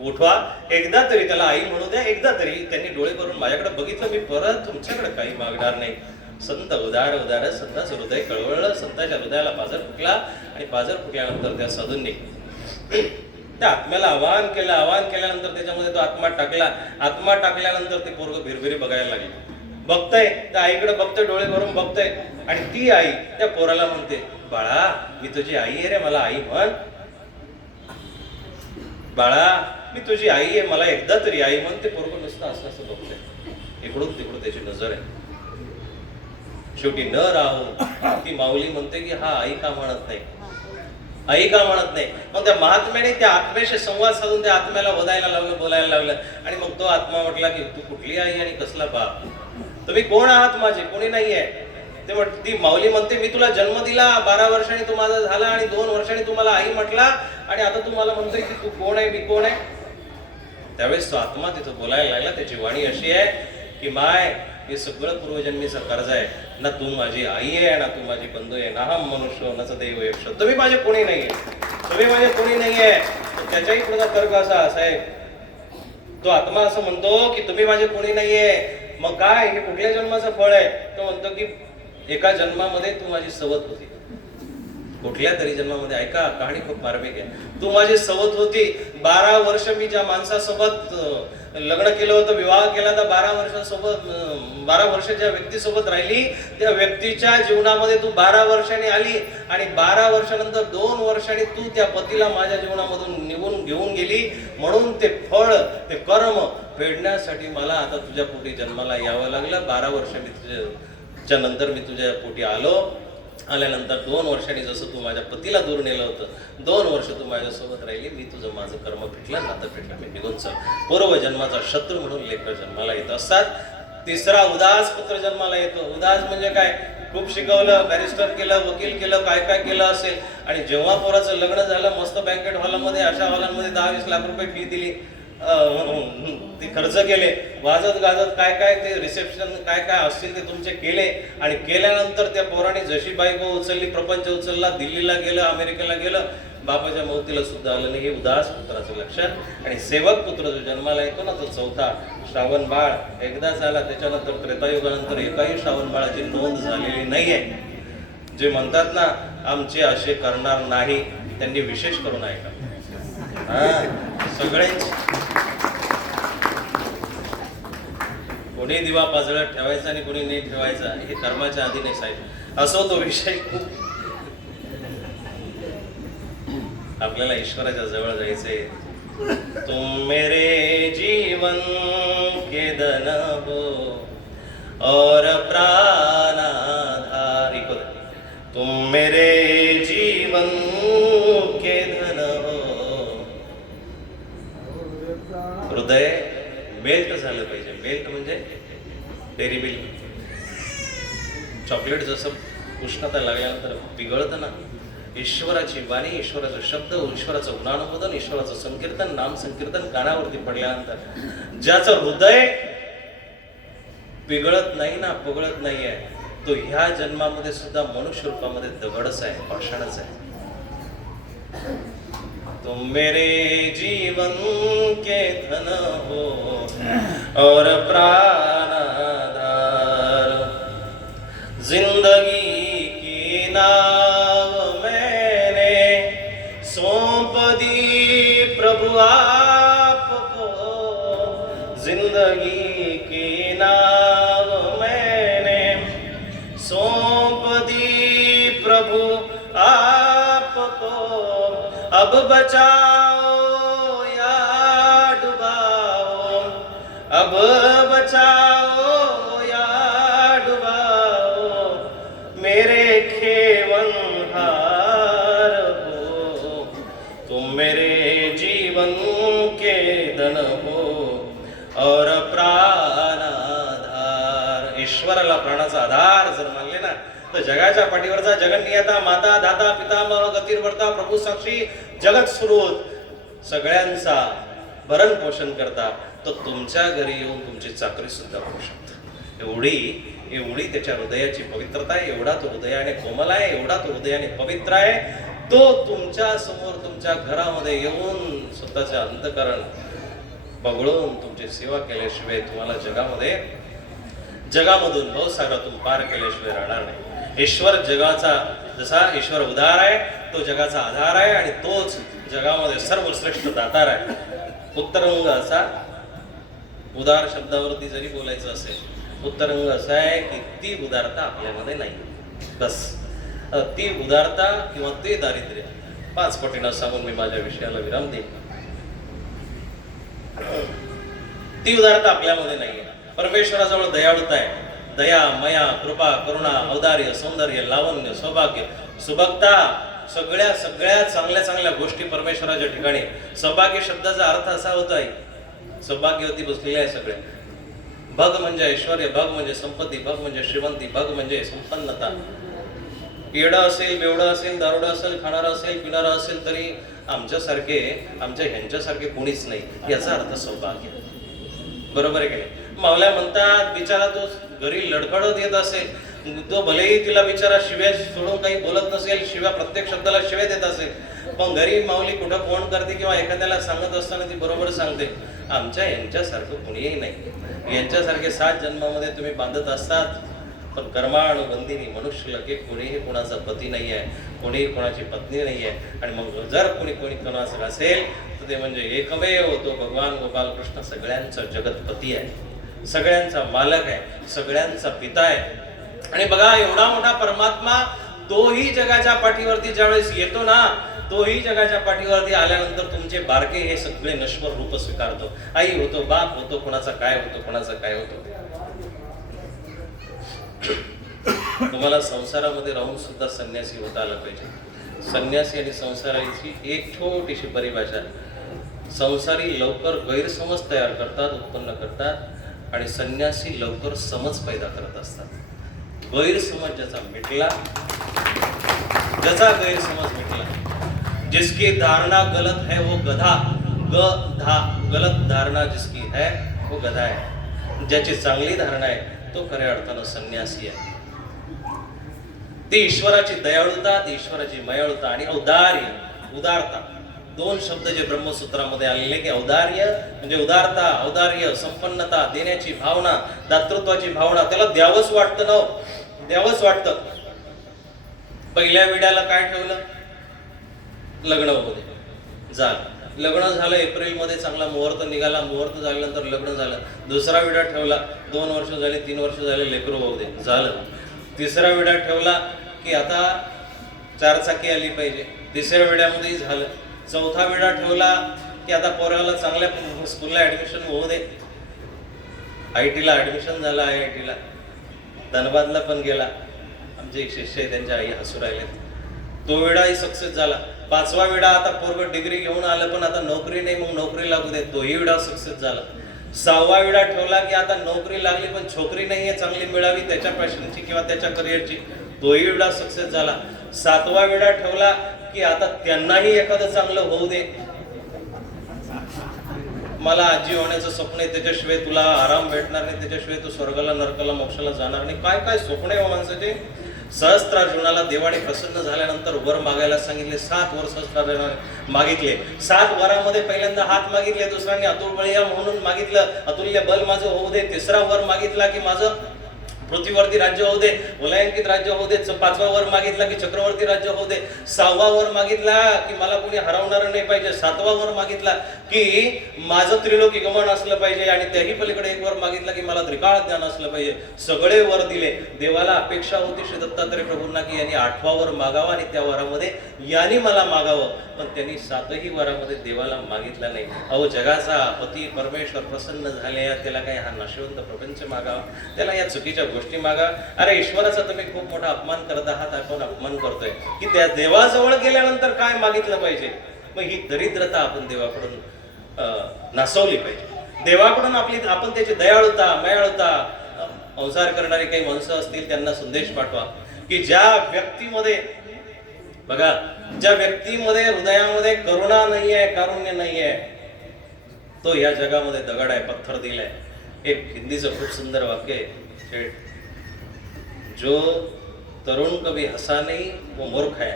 उठवा, एकदा तरी त्याला आई म्हणू द्या, एकदा तरी. त्यांनी डोळे करून माझ्याकडे बघितलं, मी परत तुमच्याकडे काही मागणार नाही. संत उदार उदार, संतांचं हृदय कळवळलं, संतांच्या हृदयाला पाझर फुटला आणि पाझर फुटल्यानंतर त्या साधूंनी त्या आत्म्याला आवाहन केलं. आवाहन केल्यानंतर त्याच्यामध्ये तो आत्मा टाकला. आत्मा टाकल्यानंतर ते पोरग भिरभिरी बघायला लागले. बघतय, त्या आईकडे बघतोय, डोळे भरून बघतोय आणि ती आई त्या पोराला म्हणते, बाळा मी तुझी आई आहे रे, मला आई म्हण. बाळा मी तुझी आई आहे, मला एकदा तरी आई म्हण. ते पोरग नुसतं असं असं बघतोय, इकडून तिकडून त्याची नजर आहे. शेवटी न राहून ती माऊली म्हणते की हा आई का म्हणत नाही, आई का म्हणत नाही. मग त्या महात्म्याने त्या आत्म्याशी संवाद साधून त्या आत्म्याला वदायला लावलं, बोलायला लागलं. आणि मग तो आत्मा म्हटला की तू कुठली आई आणि कसला बाप, तुम्ही कोण आहात माझे, कोणी नाहीये. ते ती माऊली म्हणते मी तुला जन्म दिला, 12 वर्षांनी तू माझा झाला आणि 2 वर्षांनी तू मला आई म्हटला आणि आता तू मला म्हणतोय की तू कोण आहे, मी कोण आहे. त्यावेळेस तो आत्मा तिथं बोलायला लागला. त्याची वाणी अशी आहे की माय हे सगळं पूर्वजन्मीचं कर्ज आहे ना, तू माझी आई आहे ना तू माझी बंधू आहे, ना हम मनुष्य नच दैव यक्ष, तुम्ही माझे कोणी नाहीये, तुम्ही माझे कोणी नाहीये. त्याच्याही पुढचा तर्क असा साहेब, तो आत्मा असं म्हणतो की तुम्ही माझे कोणी नाहीये. मग काय हे कुठल्या जन्माचं फळ आहे. तो म्हणतो की एका जन्मामध्ये तू माझी सवत होती, कुठल्या तरी जन्मामध्ये. ऐका, कहाणी खूप मार्मिक आहे. तू माझी सवत होती. 12 वर्ष मी ज्या माणसासोबत लग्न केलं होतं, विवाह केला, तर 12 वर्ष ज्या व्यक्तीसोबत राहिली त्या व्यक्तीच्या जीवनामध्ये तू 12 वर्षांनी आली आणि 12 वर्षानंतर 2 वर्षांनी तू त्या पतीला माझ्या जीवनामधून निघून घेऊन गेली. म्हणून ते फळ, ते कर्म फेडण्यासाठी मला आता तुझ्या पोटी जन्माला यावं लागलं. 12 वर्ष मी तुझ्या नंतर मी तुझ्या पोटी आल्यानंतर 2 वर्षांनी जसं तू माझ्या पतीला दूर नेलं होतं, 2 वर्ष तू माझ्यासोबत राहिली, मी तुझं माझं कर्म फिटलं, नातं फिटलं, मी निघून चल. पूर्वजन्माचा शत्रू म्हणून लेकर जन्माला येत असतात. 3रा उदास पुत्र जन्माला येतो. उदास म्हणजे काय, खूप शिकवलं, बॅरिस्टर केलं, वकील केलं, काय काय केलं असेल, आणि जेव्हा पोराचं लग्न झालं मस्त बँकेट हॉलमध्ये, अशा हॉलांमध्ये 10-20 लाख रुपये फी दिली, ते खर्च केले, वाजत गाजत काय काय ते रिसेप्शन काय काय असतील ते तुमचे केले, आणि केल्यानंतर त्या पोराने जशी बायको उचलली, प्रपंच उचलला, दिल्लीला गेलं, अमेरिकेला गेलं, बापाच्या मौतीला सुद्धा आलं नाही. हे उदास पुत्राचं लक्षण. आणि सेवक पुत्र जो जन्माला येतो ना, तो चौथा श्रावण बाळ एकदाच आला, त्याच्यानंतर त्रेतायुगानंतर एकाही श्रावण बाळाची नोंद झालेली नाहीये. जे म्हणतात ना आमचे असे करणार नाही, त्यांनी विशेष करून ऐका. सगळेच कोणी दिवा पाजळत ठेवायचा आणि कोणी नाही ठेवायचा हे कर्माच्या अधीने साहेब, असो तो विषय. आपल्याला ईश्वराच्या जवळ जायचंय. तुम मेरे जीवन के धन हो और प्राणाधार. तुम मेरे जीवन के धन हो. हृदय मेल्ट झालं पाहिजे. मेल्ट म्हणजे डेअरी मिल्क. चॉकलेट जसं उष्णता लागल्यानंतर पिघळतं ना, ईश्वराची वाणी, ईश्वराचा शब्द, ईश्वराचं गुणानुमोदन, ईश्वराचं संकीर्तन, नाम संकीर्तन कानावरती पडल्यानंतर ज्याचं हृदय पिघळत नाही ना, पगळत नाहीये, तो ह्या जन्मामध्ये सुद्धा मनुष्य रूपामध्ये दगडच आहे, पाषाणच आहे. तुम मेरे जीवन के धन हो और प्राणाधार. जिंदगी की नाव मैंने सौंप दी प्रभु आपको. जिंदगी की नाव मैंने सौंप दी प्रभु आपको. अब बचाओ या डुबाओ, अब बचाओ या डुबाओ, मेरे खेवनहार हो. तुम मेरे जीवन के धन हो और प्राणाधार. ईश्वराला प्राणाचा आधार जर मानले ना, तर जगाच्या पाठीवरचा जगन्नियता, माता, दाता, पितामह, गतिर्वर्ता, प्रभू साक्षी, जगत स्रोत सगळ्यांचा भरण पोषण करता, तो तुमच्या घरी येऊन तुमची चाकरी सुद्धा करू शकतो. एवढी त्याच्या हृदयाची पवित्रता आहे, एवढा तो हृदयाने कोमल आहे, एवढा तो हृदयाने पवित्र आहे. तो तुमच्या समोर तुमच्या घरामध्ये येऊन स्वतःचे अंतःकरण पगळून तुमची सेवा केल्याशिवाय तुम्हाला जगामधून भवसागरातून पार केल्याशिवाय राहणार नाही. ईश्वर जगाचा, जसा ईश्वर उदार आहे, तो जगाचा आधार आहे, आणि तोच जगामध्ये सर्वश्रेष्ठ दातार आहे. उत्तरंग असा, उदार शब्दावरती जरी बोलायचं असेल, उत्तरंग असा आहे की ती उदारता आपल्यामध्ये नाही. बस ती उदारता किंवा ते दारिद्र्य 5 पटीनं सांगून मी माझ्या विषयाला विराम देईन. ती उदारता आपल्यामध्ये नाहीये. परमेश्वराजवळ दयाळुता आहे. दया, मया, कृपा, करुणा, औदार्य, सौंदर्य, लावण्य, सौभाग्य, सुबकता, सगळ्या चांगल्या गोष्टी परमेश्वराच्या ठिकाणी. सौभाग्य शब्दाचा अर्थ असा होता आहे, सौभाग्यवती बसलेल्या आहे सगळ्या. भग म्हणजे ऐश्वर्य, भग म्हणजे संपत्ती, भग म्हणजे श्रीमंती, भग म्हणजे संपन्नता. येडं असेल, बेवडं असेल, दारुडं असेल, खाणारं असेल, पिणारं असेल, तरी आमच्या ह्यांच्यासारखे कोणीच नाही, याचा अर्थ सौभाग्य. बरोबर आहे की नाही? मावल्या म्हणतात, बिचारा तो घरी लडखडत येत असेल, तो भलेही तिला बिचारा शिव्या सोडून काही बोलत नसेल, शिव्या प्रत्येक शब्दाला शिव्या देत असेल, पण घरी माऊली कुठं फोन करते किंवा एखाद्याला सांगत असताना ती बरोबर सांगते, आमच्या यांच्यासारखं कुणीही नाही. यांच्यासारखे 7 जन्मामध्ये तुम्ही बांधत असतात, पण कर्मानुबंधीनी मनुष्य लगे कोणीही कोणाचा पती नाही आहे, कोणीही कोणाची पत्नी नाही आहे. आणि मग जर कोणी कोणाचं असेल तर ते म्हणजे एकमेव तो भगवान गोपाल कृष्ण सगळ्यांचा जगतपती आहे, सगळ्यांचा मालक आहे, सगळ्यांचा पिता आहे. आणि बघा, एवढा मोठा परमात्मा तोही जगाच्या पाठीवरती ज्यावेळेस येतो ना, तोही जगाच्या पाठीवरती आल्यानंतर तुमचे बारके हे सगळे नश्वर रूप स्वीकारतो. आई होतो, बाप होतो, कोणाचा काय होतो. तुम्हाला संसारामध्ये राहून सुद्धा संन्यासी होता आलं पाहिजे. संन्यासी आणि संसाराची एक छोटीशी परिभाषा. संसारी लवकर गैरसमज तयार करतात, उत्पन्न करतात, आणि संन्यासी लवकर समज पैदा करत असतात. गैरसमज ज्याचा मिटला, ज्याचा गैरसमज मिटला, जिसकी धारणा गलत है वो गधा, गलत धारणा जिसकी है वो गधा है, ज्याची चांगली धारणा आहे तो खऱ्या अर्थानं संन्यासी आहे. ती ईश्वराची दयाळुता, ती ईश्वराची मयाळुता आणि औदार्य, उदारता, दोन शब्द जे ब्रह्मसूत्रामध्ये आलेले की औदार्य म्हणजे उदारता, औदार्य, संपन्नता, देण्याची भावना, दातृत्वाची भावना. त्याला द्यावंच वाटतं ना, द्यावंच वाटतं. पहिल्या विड्याला काय ठेवलं? लग्न होऊ दे, झालं. लग्न झालं, एप्रिलमध्ये चांगला मुहूर्त निघाला, मुहूर्त झाल्यानंतर लग्न झालं. दुसरा विडा ठेवला, 2 वर्ष झाले, 3 वर्ष झाले, लेकरू होऊ दे, झालं. तिसरा विडा ठेवला की आता 4 चाकी आली पाहिजे, तिसऱ्या विड्यामध्ये झालं. चौथा विडा ठेवला की आता पोराला चांगल्या स्कूलला ऍडमिशन होऊ दे. IT ला ऍडमिशन झालं, IIT ला, धनबादला पण गेला. आमचे एक शिष्य आहे, त्यांच्या आई हसू राहिले. तो विडाही सक्सेस झाला. 5वा विडा, आता पोरग डिग्री घेऊन आलं पण आता नोकरी नाही, मग नोकरी लागू दे, तोही विडा सक्सेस झाला. 6वा विडा ठेवला की आता नोकरी लागली पण छोकरी नाहीये चांगली मिळावी त्याच्या पॅशनची किंवा त्याच्या करिअरची, तोही विडा सक्सेस झाला. 7वा विडा ठेवला की आता त्यांनाही एखादं चांगलं होऊ दे. मला आजी होण्याचं स्वप्न आहे, त्याच्याशिवाय तुला आराम भेटणार नाही, त्याच्याशिवाय तू स्वर्गाला नरकाला मोक्षाला जाणार नाही. काय काय स्वप्न आहे माणसाचे. सहस्त्रार्जुनाला देवाने प्रसन्न झाल्यानंतर वर मागायला सांगितले. 7 वर सहस्त्रार्जुनाने मागितले. 7 वरामध्ये पहिल्यांदा हात मागितले, दुसऱ्याने अतुल बळीया म्हणून मागितलं, अतुल्य बल माझं होऊ दे. 3रा वर मागितला की माझं पृथ्वीवरती राज्य होऊ दे, वलयांकित राज्य होऊ दे. 5वा वर मागितला की चक्रवर्ती राज्य होऊ दे. 6वा वर मागितला की मला कोणी हरवणार नाही पाहिजे. 7वा वर मागितला की माझं त्रिलोकी गमन असलं पाहिजे आणि त्याही पलीकडे 1 वर मागितला की मला त्रिकाळ ज्ञान असलं पाहिजे. सगळे वर दिले. देवाला अपेक्षा होती श्री दत्तात्रय प्रभूंना की यांनी 8वा वर मागावा आणि त्या वरामध्ये यांनी मला मागावं, पण त्यांनी 7ही वरामध्ये देवाला मागितलं नाही. अहो, जगाचा पती परमेश्वर प्रसन्न झाले, त्याला काय हा नशवंत प्रपंच मागावा, त्याला या चुकीच्या गोष्टी मागा. अरे ईश्वराचा तुम्ही खूप मोठा अपमान करत आहात, आपण अपमान करतोय की त्या देवाजवळ गेल्यानंतर काय मागितलं पाहिजे. मग ही दरिद्रता आपण देवाकडून नासवली पाहिजे. देवाकडून आपण त्याची दयाळुता, मयाळुता, संसार करणारी काही माणसं असतील त्यांना संदेश पाठवा की ज्या व्यक्तीमध्ये, बघा, ज्या व्यक्तीमध्ये हृदयामध्ये करुणा नाहीये, कारुण्य नाहीये, तो या जगामध्ये दगड आहे, पत्थर दिलाय. एक हिंदीचं खूप सुंदर वाक्य आहे, जो तरुण कभी हंसा नहीं वो मूर्ख है,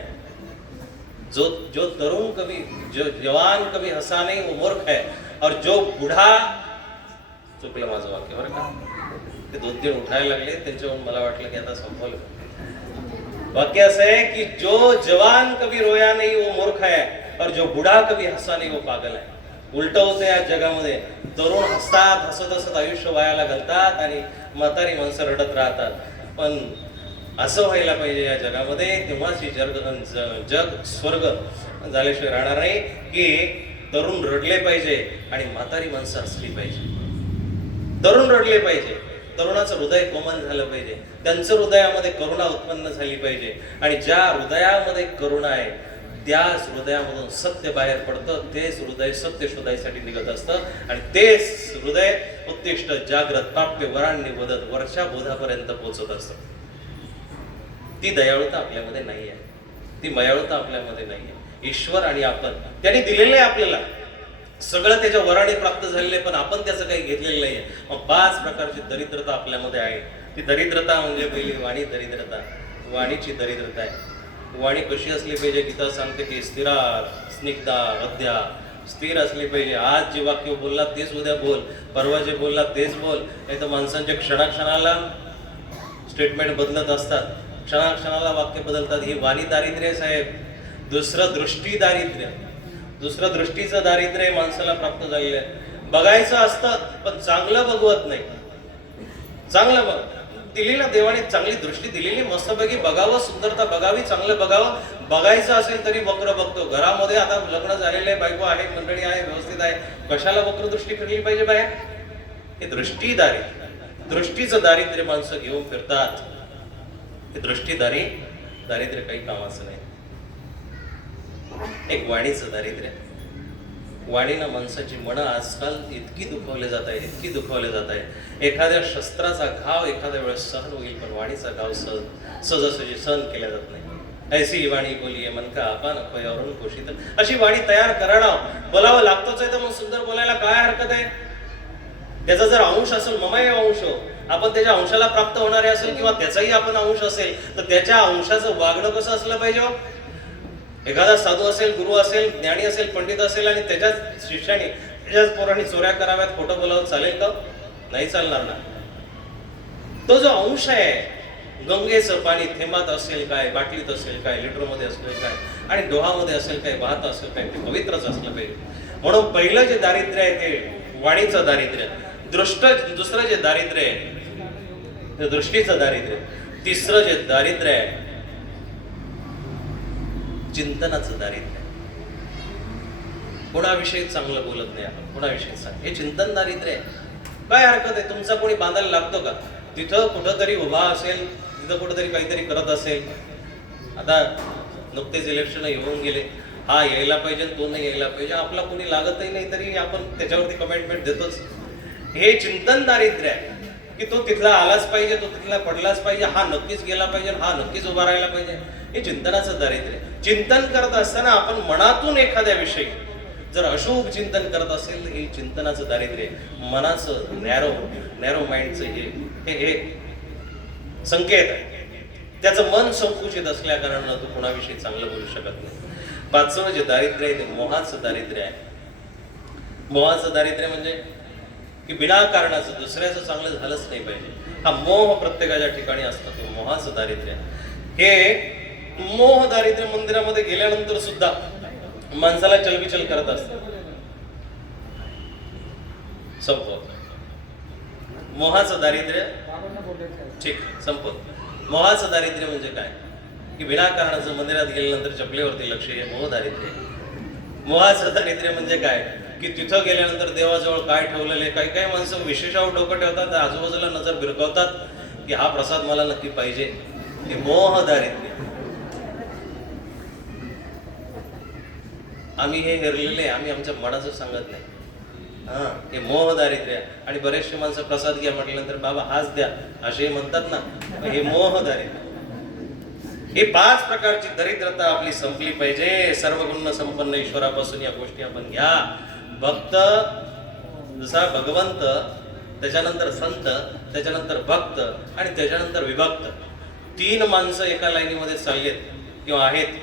जो तरुण कभी, जो जवान कभी हंसा नहीं वो मूर्ख है, और जो बुढ़ा, चुकलं माझं वाक्य बरं का, ते 2-3 उठायला लागले, त्यांच्यावरून मला वाटलं की आता संपवलं. वाक्य असं आहे की जो जवान कभी रोया नहीं वो मूर्ख है, और जो बुढ़ा कभी हंसा नहीं वो पागल है. उलट होतं या जगामध्ये. तरुण हसतात, हसत हसत आयुष्य वायाला घालतात आणि म्हातारी माणसं रडत राहतात. पण असं व्हायला पाहिजे या जगामध्ये, तेव्हाच ही जग स्वर्ग झाल्याशिवाय राहणार नाही की तरुण रडले पाहिजे आणि म्हातारी माणसं हसली पाहिजे. तरुण रडले पाहिजे, तरुणाचं हृदय कोमल झालं पाहिजे, त्यांचं हृदयामध्ये करुणा उत्पन्न झाली पाहिजे. आणि ज्या हृदयामध्ये करुणा आहे त्याच हृदयामधून सत्य बाहेर पडतं, तेच हृदय सत्य शोधायसाठी निघत असतं आणि तेच हृदय उत्तिष्ठ जागृत प्राप्य वरांनी वदत वरच्या बोधापर्यंत पोहोचत असतं. ती दयाळुता आपल्यामध्ये नाही आहे, ती मयाळुता आपल्यामध्ये नाही आहे. ईश्वर आणि आपण त्यांनी दिलेलं आहे आपल्याला सगळं, त्याच्या वराने प्राप्त झालेले, पण आपण त्याचं काही घेतलेलं नाहीये. मग 5 प्रकारची दरिद्रता आपल्यामध्ये आहे. ती दरिद्रता म्हणजे पहिली वाणी दरिद्रता, वाणीची दरिद्रता आहे. वाणी कशी असली पाहिजे? गीता सांगते की स्थिरा, स्निग्धा, हद्या, स्थिर असली पाहिजे. आज जे वाक्य बोलला तेच उद्या बोल, परवा जे बोलला तेच बोल. नाही तर माणसांच्या क्षणाक्षणाला स्टेटमेंट बदलत असतात, क्षणाक्षणाला वाक्य बदलतात. ही वाणी दारिद्र्य साहेब. दुसरं दृष्टी दारिद्र्य, दुसरं दृष्टीचं दारिद्र्य माणसाला प्राप्त झालेलं आहे. बघायचं असतं पण चांगलं बघवत नाही. चांगलं बघ दिलेला देवाने चांगली दृष्टी दिलेली, मस्तपैकी बघावं, सुंदरता बघावी, चांगलं बघावं. बघायचं असेल तरी वक्र बघतो. घरामध्ये आता लग्न झालेलं आहे, बायको आहे, मंडळी आहे, व्यवस्थित आहे, कशाला वक्र दृष्टी फिरली पाहिजे बाहेर? हे दृष्टी दारिद्र्य, दृष्टीचं दारिद्र्य माणसं घेऊन फिरतात. हे दृष्टीदारी दारिद्र्य काही कामाचं नाही. एक वाणीचं दारिद्र्य, वाणीनं माणसाची मनं आजकाल इतकी दुखावले जात आहे, इतकी दुखावले जात आहे. एखाद्या शस्त्राचा घाव एखाद्या वेळेस सहन होईल, पण वाणीचा घाव सहजासहजी सहन केला जात नाही. ऐसी वाणी बोलिये मन का आपा नको यावरून घोषित. अशी वाणी तयार करणं बोलावं लागतोच आहे, तर मग सुंदर बोलायला काय हरकत आहे? त्याचा जर अंश असेल, ममय अंश, आपण त्याच्या अंशाला प्राप्त होणारे असेल किंवा त्याचाही आपण अंश असेल, तर त्याच्या अंशाचं वागणं कसं असलं पाहिजे? एखादा साधू असेल, गुरु असेल, ज्ञानी असेल, पंडित असेल आणि त्याच्याच शिष्याने त्याच्याच पोरांनी चोऱ्या कराव्यात, खोटं बोलावं चालेल का? नाही चालणार ना. तो जो अंश आहे, गंगेचं पाणी थेंबात असेल काय, बाटलीत असेल काय, लिटरमध्ये असेल काय, आणि डोहामध्ये असेल काय, वाहत असेल काय, ते पवित्रच असलं पाहिजे. म्हणून पहिलं जे दारिद्र्य आहे ते वाणीचं दारिद्र्य. दुसरं जे दारिद्र्य आहे ते दृष्टीचं दारिद्र्य. तिसरं जे दारिद्र्य आहे चिंतनाचं दारिद्र्य. कोणाविषयी चांगलं बोलत नाही आपण, कोणाविषयी सांग, हे चिंतन दारिद्र्य आहे. काय हरकत आहे? तुमचा कोणी बांधायला लागतो का? तिथं कुठं तरी उभा असेल, तिथं कुठंतरी काहीतरी करत असेल. आता नुकतेच इलेक्शन येऊन गेले, हा यायला पाहिजे, तो नाही यायला पाहिजे, आपला कोणी लागतही नाही तरी आपण त्याच्यावरती कमेंटमेंट देतोच. हे चिंतन दारिद्र्य आहे की तो तिथला आलाच पाहिजे, तो तिथला पडलाच पाहिजे, हा नक्कीच गेला पाहिजे, हा नक्कीच उभा राहायला पाहिजे. हे चिंतनाचं दारिद्र्य. चिंतन करत असताना आपण मनातून एखाद्या विषयी जर अशुभ चिंतन करत असेल, हे चिंतनाचं दारिद्र्य. मनाचं नॅरो माइंडचं हे संकेत आहे. त्याचं मन संकुचित असल्या कारणानं तो कोणाविषयी चांगलं बोलू शकत नाही. पाचवं जे दारिद्र्य आहे ते मोहाचं दारिद्र्य आहे. मोहाचं दारिद्र्य म्हणजे की विनाकारणाचं दुसऱ्याचं चांगलं झालंच नाही पाहिजे. हा मोह प्रत्येकाच्या ठिकाणी असतो, तो मोहाचं दारिद्र्य. हे मोह दारिद्र्य मंदिरामध्ये गेल्यानंतर सुद्धा माणसाला चलबिचल करत असत. संपवत मोहाचं दारिद्र्य. ठीक, संपवत. मोहाचं दारिद्र्य म्हणजे काय? की विनाकारणाचं मंदिरात गेल्यानंतर चपलेवरती लक्ष, हे मोह दारिद्र्य. मोहाचं दारिद्र्य म्हणजे काय? की तिथं गेल्यानंतर देवाजवळ काय ठेवलेले, काही काही माणसं विशेषावर डोकं ठेवतात, आजूबाजूला नजर भिरकवतात की हा प्रसाद मला नक्की पाहिजे. हे मोह दारिद्र्य. आम्ही हे हेरलेले, आम्ही आमच्या मनाचं सांगत नाही. हे मोह दारिद्र्य. आणि बरेचसे माणसं प्रसाद घ्या म्हटल्यानंतर बाबा हाच द्या असे म्हणतात ना, हे मोह दारिद्र्य. ही 5 प्रकारची दरिद्रता आपली संपली पाहिजे. सर्व गुण संपन्न ईश्वरापासून या गोष्टी आपण घ्या. भक्त, जसा भगवंत, त्याच्यानंतर संत, त्याच्यानंतर भक्त आणि त्याच्यानंतर विभक्त. 3 माणसं एका लाईनीमध्ये चाललेत किंवा आहेत.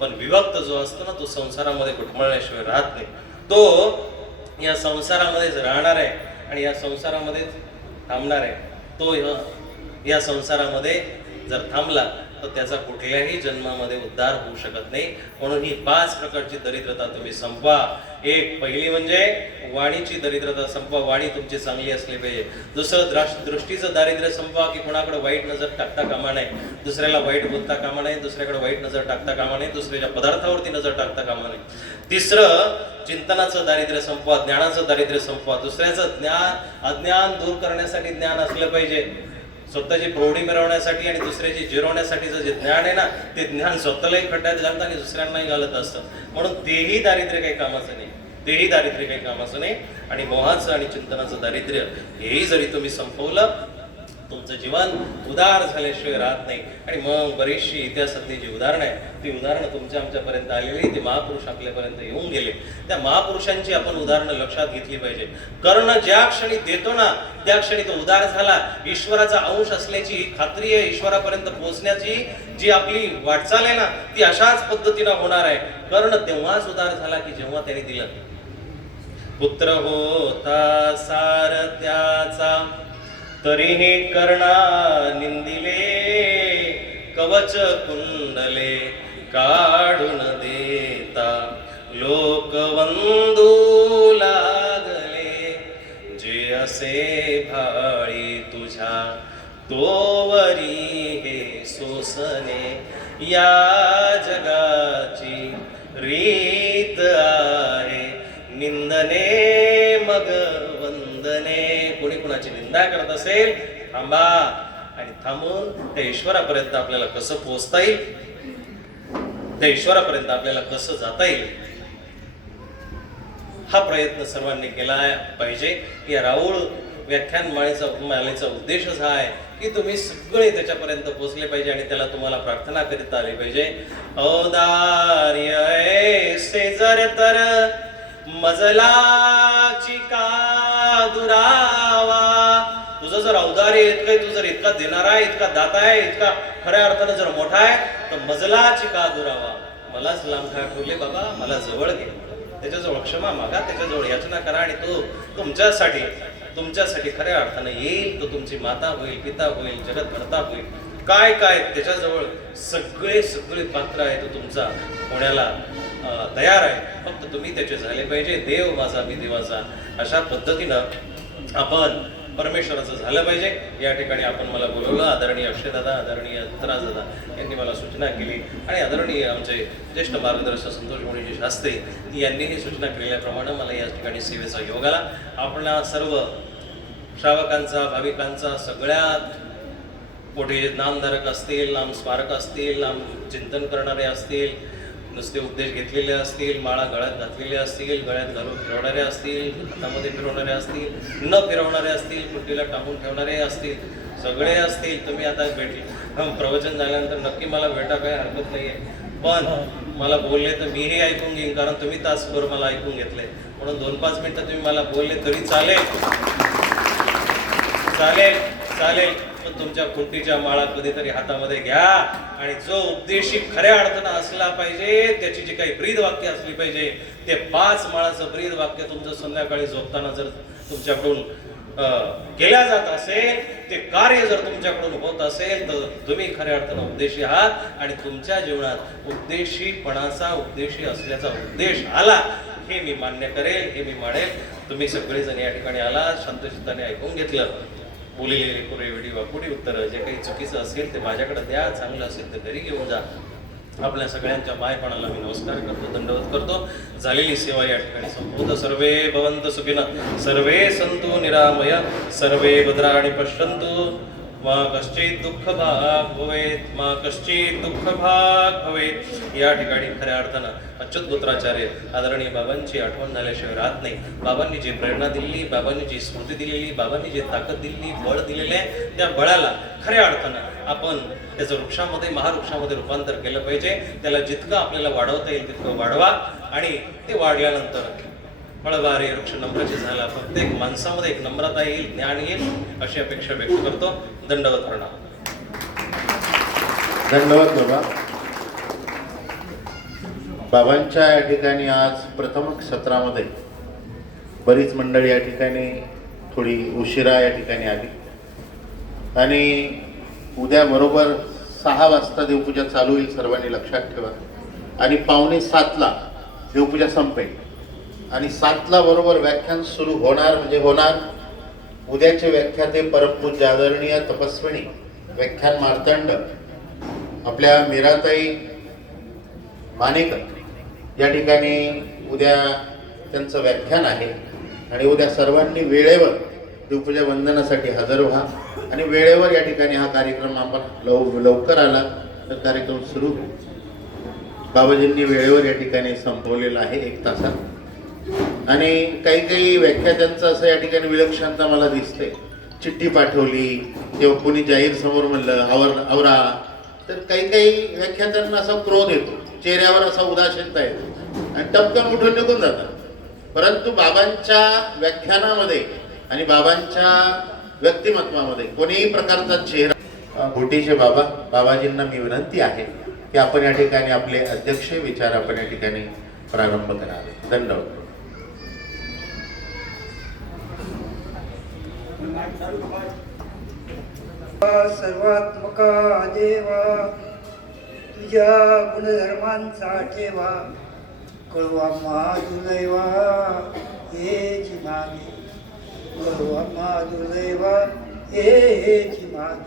पण विभक्त जो असतो ना, तो संसारामध्ये घुटमळल्याशिवाय राहत नाही. तो या संसारामध्येच राहणार आहे आणि या संसारामध्येच थांबणार आहे. तो या संसारामध्ये जर थांबला तर त्याचा कुठल्याही जन्मामध्ये उद्धार होऊ शकत नाही. म्हणून ही 5 प्रकारची दरिद्रता तुम्ही संपवा. एक, पहिली म्हणजे वाणीची दरिद्रता संपवा. वाणी तुमची चांगली असली पाहिजे. दुसरं, दृष्टीचं दारिद्र्य संपवा की कोणाकडे वाईट नजर टाकता कामा नये, दुसऱ्याला वाईट बोलता कामा नये, दुसऱ्याकडे वाईट नजर टाकता कामा नये, दुसऱ्याच्या पदार्थावरती नजर टाकता कामा नये. तिसरं, चिंतनाचं दारिद्र्य संपवा, ज्ञानाचं दारिद्र्य संपवा. दुसऱ्याचं अज्ञान दूर करण्यासाठी ज्ञान असलं पाहिजे. स्वतःची प्रौढी मिळवण्यासाठी आणि दुसऱ्याची जिरवण्यासाठीचं जे ज्ञान आहे ना, ते ज्ञान स्वतःलाही खड्ड्यात घालतं आणि दुसऱ्यांनाही घालत असतं. म्हणून तेही दारिद्र्य काही कामाचं नाही, तेही दारिद्र्य काही कामाचं नाही. आणि मोहाचं आणि चिंतनाचं दारिद्र्य हेही जरी तुम्ही संपवलं, तुमचं जीवन उदार झाल्याशिवाय राहत नाही. आणि मग बरीचशी इतिहासातली जी उदाहरणं आहे, ती उदाहरणं तुमच्या आमच्यापर्यंत आलेली, ते महापुरुष आपल्यापर्यंत येऊन गेले. त्या महापुरुषांची आपण उदाहरणं लक्षात घेतली पाहिजे. कर्ण ज्या क्षणी देतो ना, त्या क्षणी तो उदार झाला. ईश्वराचा अंश असल्याची खात्री आहे. ईश्वरापर्यंत पोहोचण्याची जी आपली वाटचाल आहे ना, ती अशाच पद्धतीनं होणार आहे. कर्ण तेव्हाच उदार झाला की जेव्हा त्याने दिलं. पुत्र होता सारथ्याचा तरीही कर्णा निंदिले, कवच कुंडले काढून देता लोकवंदू लागले. जे असे भाळी तुझ्या तोवरी हे सोसने, या जगाची रीत आहे. निंदने मग वंदने. कोणी कुणाची निंदा करत असेल, थांबा. आणि थांबून त्या ईश्वरापर्यंत आपल्याला कसं पोहोचता येईल, त्या ईश्वरापर्यंत आपल्याला कसं जाता येईल, हा प्रयत्न सर्वांनी केला पाहिजे. या राऊळ मालेचा उद्देशच हा आहे की तुम्ही सगळे त्याच्यापर्यंत पोहोचले पाहिजे आणि त्याला तुम्हाला प्रार्थना करीत आली पाहिजे. औदार्य ऐसे जर तर मजलाची का दुरावा. तुझं जर औदार्य इतकं, तू जर इतका देणारा आहे, इतका दाता आहे, इतका खऱ्या अर्थानं जर मोठा आहे, तर मजलाची का दुरावा. मलाच लांब का ठेवले बाबा, मला जवळ घे, त्याच्याजवळ क्षमा मागा, त्याच्याजवळ याचना करा आणि तो तुमच्यासाठी खऱ्या अर्थानं येईल. तो तुमची माता होईल, पिता होईल, जगतभरता होईल. काय त्याच्याजवळ सगळे पात्र आहे. तो तुमचा होण्याला तयार आहे. फक्त तुम्ही त्याचे झाले पाहिजे. देव माझा मी देवाचा, अशा पद्धतीनं आपण परमेश्वराचं झालं पाहिजे. या ठिकाणी आपण मला बोलवलं. आदरणीय अक्षयदादा, आदरणीय धनराज दादा यांनी मला सूचना केली आणि आदरणीय आमचे ज्येष्ठ मार्गदर्शक संतोष मोडीजी शास्त्री यांनीही सूचना केल्याप्रमाणे मला या ठिकाणी सेवेचा योग आला. आपल्या सर्व श्रावकांचा, भाविकांचा, सगळ्यात मोठे नामधारक असतील, नाम स्मारक असतील, नाम चिंतन करणारे असतील, नुसते उपदेश घेतलेले असतील, माळा गळ्यात घातलेले असतील, गळ्यात घालून फिरवणारे असतील, हातामध्ये फिरवणारे असतील, न फिरवणारे असतील, कुंडीला टाकून ठेवणारे असतील, सगळे असतील. तुम्ही आता प्रवचन झाल्यानंतर नक्की मला भेटा, काही हरकत नाही आहे. पण मला बोलले तर मीही ऐकून घेईन, कारण तुम्ही तासभर मला ऐकून घेतले. म्हणून 2-5 मिनिटं तुम्ही मला बोलले तरी चालेल. पण तुमच्या खुंटीच्या माळा कधीतरी हातामध्ये घ्या आणि जो उपदेशी खऱ्या अर्थानं असला पाहिजे, त्याची जी काही ब्रीद वाक्य असली पाहिजे, ते 5 माळाचं ब्रीद वाक्य तुमचं संध्याकाळी झोपताना जर तुमच्याकडून केल्या जात असेल, ते कार्य जर तुमच्याकडून होत असेल, तर तुम्ही खऱ्या अर्थानं उपदेशी आहात आणि तुमच्या जीवनात उपदेशी असल्याचा उद्देश आला, हे मी मान्य करेल, हे मी मानेल. तुम्ही सगळेजण या ठिकाणी आला, शांतचित्ताने ऐकून घेतलं. बोललेली पुरेवेडी वाकुडी उत्तरं, जे काही चुकीचं असेल ते माझ्याकडे द्या, चांगलं असेल तर घरी घेऊन जा. आपल्या सगळ्यांच्या मायपणाला मी नमस्कार करतो, दंडवत करतो. झालेली सेवा या ठिकाणी संपूर्ण. सर्वे भवन्तु सुखिनः, सर्वे सन्तु निरामय, सर्वे भद्राणि पश्यन्तु, मा कश्चित् दुःख भाग भवेत. या ठिकाणी खऱ्या अर्थानं अच्युत पुत्राचार्य आदरणीय बाबांची आठवण झाल्याशिवाय राहत नाही. बाबांनी जी प्रेरणा दिली, बाबांनी जी स्मृती दिलेली, बाबांनी जी ताकद दिली, बळ दिलेले आहे, त्या बळाला खऱ्या अर्थानं आपण त्याचं वृक्षामध्ये, महावृक्षामध्ये रूपांतर केलं पाहिजे. त्याला जितकं आपल्याला वाढवता येईल तितकं वाढवा आणि ते वाढल्यानंतर फळबारे वृक्ष नम्राचे झाला. प्रत्येक माणसामध्ये एक नम्रता येईल, ज्ञान येईल, अशी अपेक्षा व्यक्त करतो. दंडवत प्रणाम. धन्यवाद बाबा. बाबांच्या या ठिकाणी आज प्रथम सत्रामध्ये बरीच मंडळी या ठिकाणी थोडी उशिरा या ठिकाणी आली आणि उद्या बरोबर 6 वाजता देवपूजा चालू होईल, सर्वांनी लक्षात ठेवा. आणि 6:45ला देवपूजा संपेल आणि 7ला बरोबर व्याख्यान सुरू होणार. म्हणजे होणार. उद्याचे व्याख्याते परमपूज्य आदरणीय तपस्विनी व्याख्यान मार्तंड आपल्या मीराताई मानेकर या ठिकाणी उद्या त्यांचं व्याख्यान आहे. आणि उद्या सर्वांनी वेळेवर देवपूजा वंदनासाठी हजर व्हा आणि वेळेवर या ठिकाणी हा कार्यक्रम आपण लवकर आला तर कार्यक्रम सुरू होईल. बाबाजींनी वेळेवर या ठिकाणी संपवलेला आहे 1 तासात. आणि काही व्याख्यात्यांचं असं या ठिकाणी विलक्षणता मला दिसते. चिठ्ठी पाठवली किंवा कोणी जाहीर समोर म्हणलं आवरा, तर काही व्याख्यात्यांना असा क्रोध येतो, चेहऱ्यावर असा उदासीनता येतो आणि टपकन उठून निघून जातात. परंतु बाबांच्या व्याख्यानामध्ये आणि बाबांच्या व्यक्तिमत्वामध्ये कोणीही प्रकारचा चेहरा. घोटीचे बाबाजींना मी विनंती आहे की आपण या ठिकाणी आपले अध्यक्ष विचार आपण या ठिकाणी प्रारंभ करावे. धन्यवाद. सर्वात्मका देवा, तुझ्या गुणधर्मांचा ठेवा, कळवा माधुदैवा हेची मागे, कळवा माधुदैवा हेची मागे.